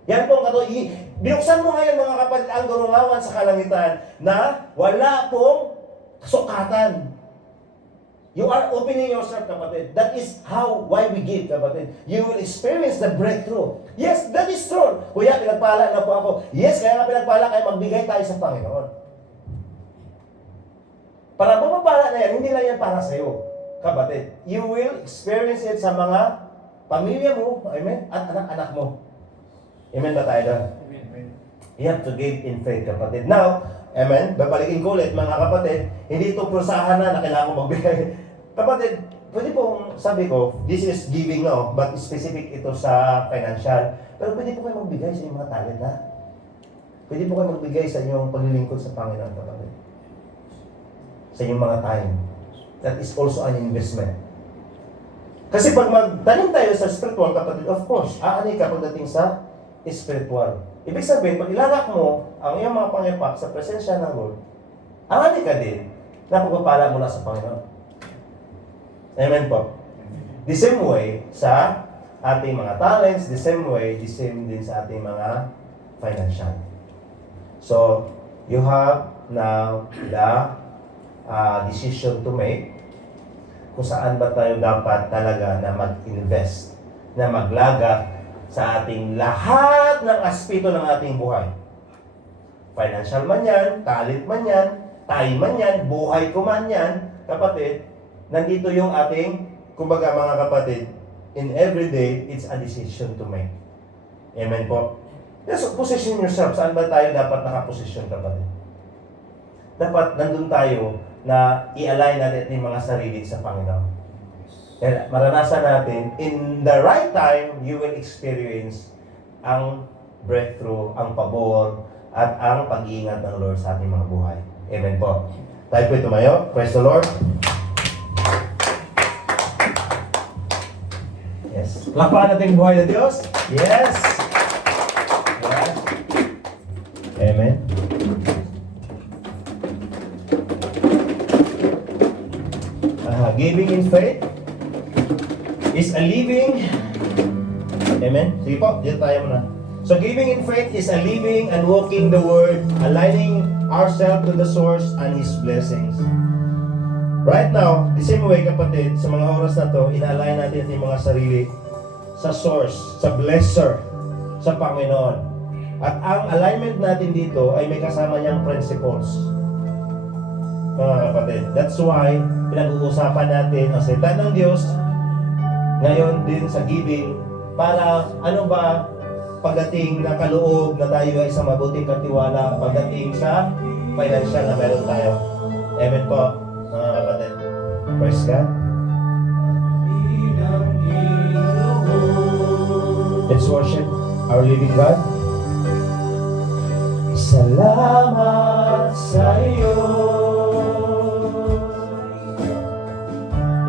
Yan po ang katotohanan. Binuksan mo ngayon, mga kapatid, ang durungawan sa kalangitan na wala pong sukatan. You are opening yourself, kapatid. That is why we give, kapatid. You will experience the breakthrough. Yes, that is true. Kuya, pinagpala na po ako. Yes, kaya nga pinagpala, kaya magbigay tayo sa Panginoon. Para mapapala na yan, hindi lang yan para sa'yo, kapatid. You will experience it sa mga pamilya mo, amen, at anak-anak mo. Amen ba tayo doon? You have to give in faith, kapatid. Now, amen, babalikin ko ulit, mga kapatid, hindi ito prusahan na kailangan mo magbigay. Kapatid, pwede pong sabi ko, this is giving now, but specific ito sa financial. Pero pwede po kayo magbigay sa inyong mga talent, ha? Pwede po kayo magbigay sa inyong paglilingkod sa Panginoon, kapatid. Sa inyong mga time. That is also an investment. Kasi pag magtanim tayo sa spiritual, kapatid, of course, aani ka pagdating sa spiritual. Ibig sabihin, pag ilagak mo ang iyong mga pangipak sa presensya ng Lord, aani ka din na pagpapala mula sa Panginoon. Amen po. The same way sa ating mga talents, the same din sa ating mga financial. So, you have now the decision to make kung saan ba tayo dapat talaga na mag-invest, na maglagak sa ating lahat ng aspeto ng ating buhay. Financial man yan, talent man yan, time man yan, buhay ko man yan, kapatid, nandito yung ating, kumbaga mga kapatid, in every day, it's a decision to make. Amen po. Yes, position yourself. Saan ba tayo dapat nakaposisyon, kapatid? Dapat nandun tayo na i-align natin yung mga sarili sa Panginoon. Kaya maranasan natin, in the right time, you will experience ang breakthrough, ang pabor, at ang pag-iingat ng Lord sa ating mga buhay. Amen po. Tayo po tumayo. Praise the Lord. Yes. Lapakan natin yung buhay ng Diyos. Yes. Yes. Amen. Giving in faith is a living. Amen. Sige po, dito tayo muna. So giving in faith is a living and walking the word, aligning ourselves to the source and His blessings. Right now, the same way, kapatid, sa mga oras na to, ina-align natin yung mga sarili sa source, sa blesser, sa Panginoon. At ang alignment natin dito ay may kasama niyang principles. Mga kapatid, that's why pinag-uusapan natin ang salita ng Diyos ngayon din sa giving para ano ba pagdating na kaloob na tayo ay isang mabuting katiwala pagdating sa financial na meron tayo. Amen po, mga kapatid. Praise God. Let's worship our living God. Salamat sa iyo.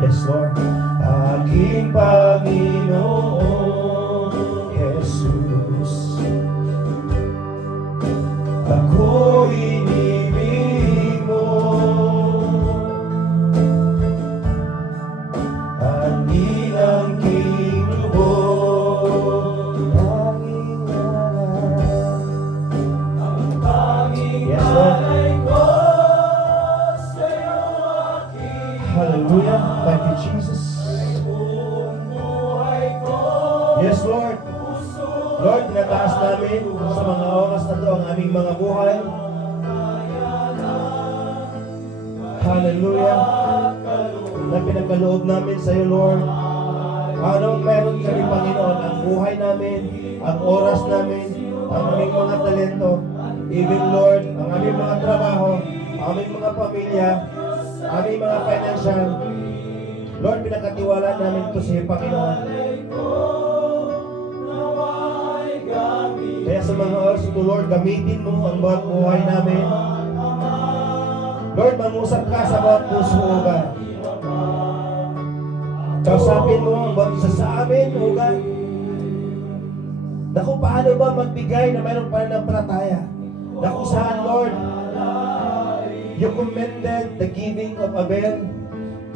Yes, Lord. Aking Panginoon Jesus, ako inibig mo, ang inangking lubog, tanging ang tanging alay ko sa'yo aking. Hallelujah. Thank you, Jesus. Yes, Lord. Lord, tinataas namin sa mga oras na ito ang aming mga buhay. Hallelujah. Na pinagkaloob namin sa iyo, Lord. Anong meron kami, Panginoon, ang buhay namin, ang oras namin, ang aming mga talento, even, Lord, ang aming mga trabaho, ang aming mga pamilya, aming mga financial. Lord, pinagkatiwala namin ito sa iyo, Panginoon. Kaya sa mga oras ito, Lord, gamitin mo ang bawat buhay namin. Lord, mangusap ka sa bawat puso, O God. Kausapin mo ang bawat isa sa amin, O God. Na kung paano ba magbigay na mayroong pananampalataya. Na kung saan, Lord, you commended the giving of Abel,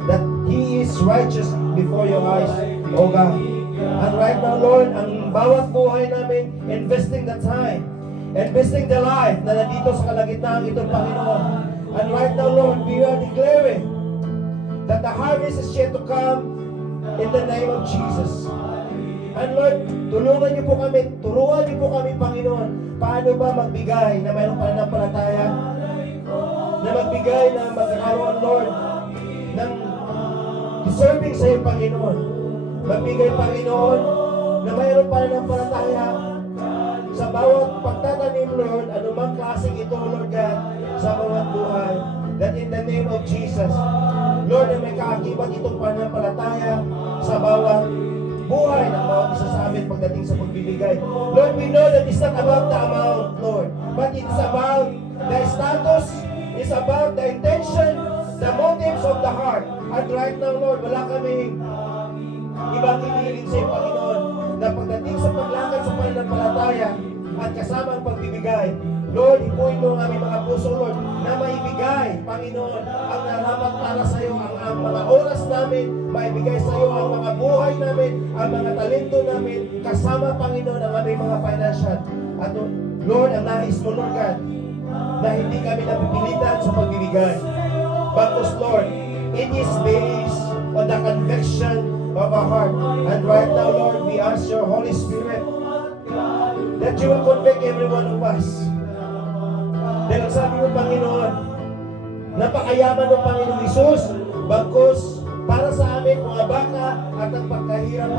that he is righteous before your eyes, O God. And right now, Lord, ang bawat buhay namin, investing the time, investing the life na nandito sa kalagitnaan ito, Panginoon. And right now, Lord, we are declaring that the harvest is yet to come in the name of Jesus. And Lord, tulungan niyo po kami, turuan niyo po kami, Panginoon, paano ba magbigay na mayroong pananampalataya, na magbigay na magkakaroon, Lord, ng deserving sa iyo, Panginoon. Magbigay, Panginoon, na mayroong pananampalataya sa bawat pagtatanim, Lord, anumang klaseng ito, Lord God, sa bawat buhay. That in the name of Jesus, Lord, na may kaakibat itong pananampalataya sa bawat buhay ng bawat isa sa amin pagdating sa pagbibigay. Lord, we know that it's not about the amount, Lord, but it's about the status, it's about the intention, the motives of the heart. At right now, Lord, wala kaming ibang hinihiling sa iyo, Panginoon, na pagdating sa paglakad sa pananampalataya at kasama ang pagbibigay, Lord, ipuin mo ang aming mga puso, Lord, na maibigay, Panginoon, ang narapat para sa iyo, ang mga oras namin, maibigay sa iyo ang mga buhay namin, ang mga talento namin, kasama, Panginoon, ang aming mga financial. At Lord, ang nais mo, Lord God, na hindi kami napipilitan sa pagbibigay. But Lord, it is based on the conviction of our heart. And right now, Lord, we ask your Holy Spirit that you will convict every one of us. Dahil ang sabi mo, Panginoon, napakayaman ng Panginoong Isus, bagkus para sa amin mga baka at nagpakahirap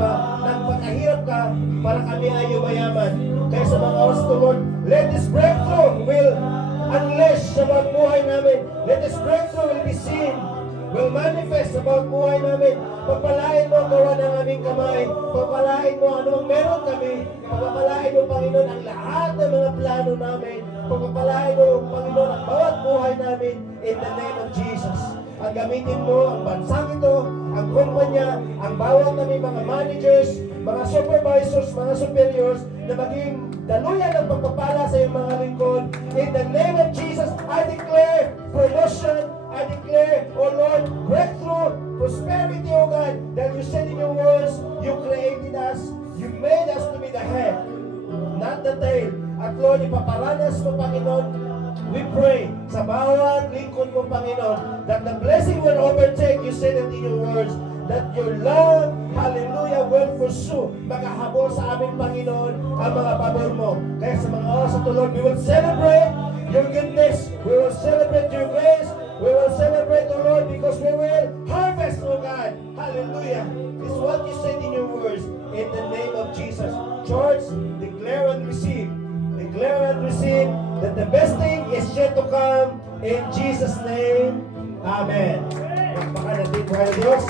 ka para kami ay yumayaman. Kaya sa mga oras to, Lord, let this breakthrough will unleash sa mga buhay namin. Let this breakthrough will be seen, will manifest sa bawat buhay namin. Pagpalain mo ang gawa ng aming kamay. Pagpalain mo anong meron kami. Pagpalain mo, Panginoon, ang lahat ng mga plano namin. Pagpapalain mo, Panginoon, ang bawat buhay namin in the name of Jesus. Ang gamitin mo ang bansang ito, ang kumpanya, ang bawat namin mga managers, mga supervisors, mga superiors, na maging daluyan ng pagpapala sa iyong mga lingkod. In the name of Jesus, I declare promotion, I declare, O Lord, breakthrough, prosperity, O God, that you said in your words, you created us, you made us to be the head, not the tail. At Lord, ipaparanas mo, Panginoon, we pray sa bawat lingkod mo, Panginoon, that the blessing will overtake, you said it in your words, that your love, hallelujah, will pursue, makahabol sa aming Panginoon ang mga pabor mo. Kaya sa mga oras ito, Lord, we will celebrate your goodness, we will celebrate your grace, we will celebrate, O Lord, because we will harvest, O God. Hallelujah. This is what you said in your words. In the name of Jesus. Church, declare and receive. Declare and receive that the best thing is yet to come. In Jesus' name. Amen. Magpaka natin, Diyos.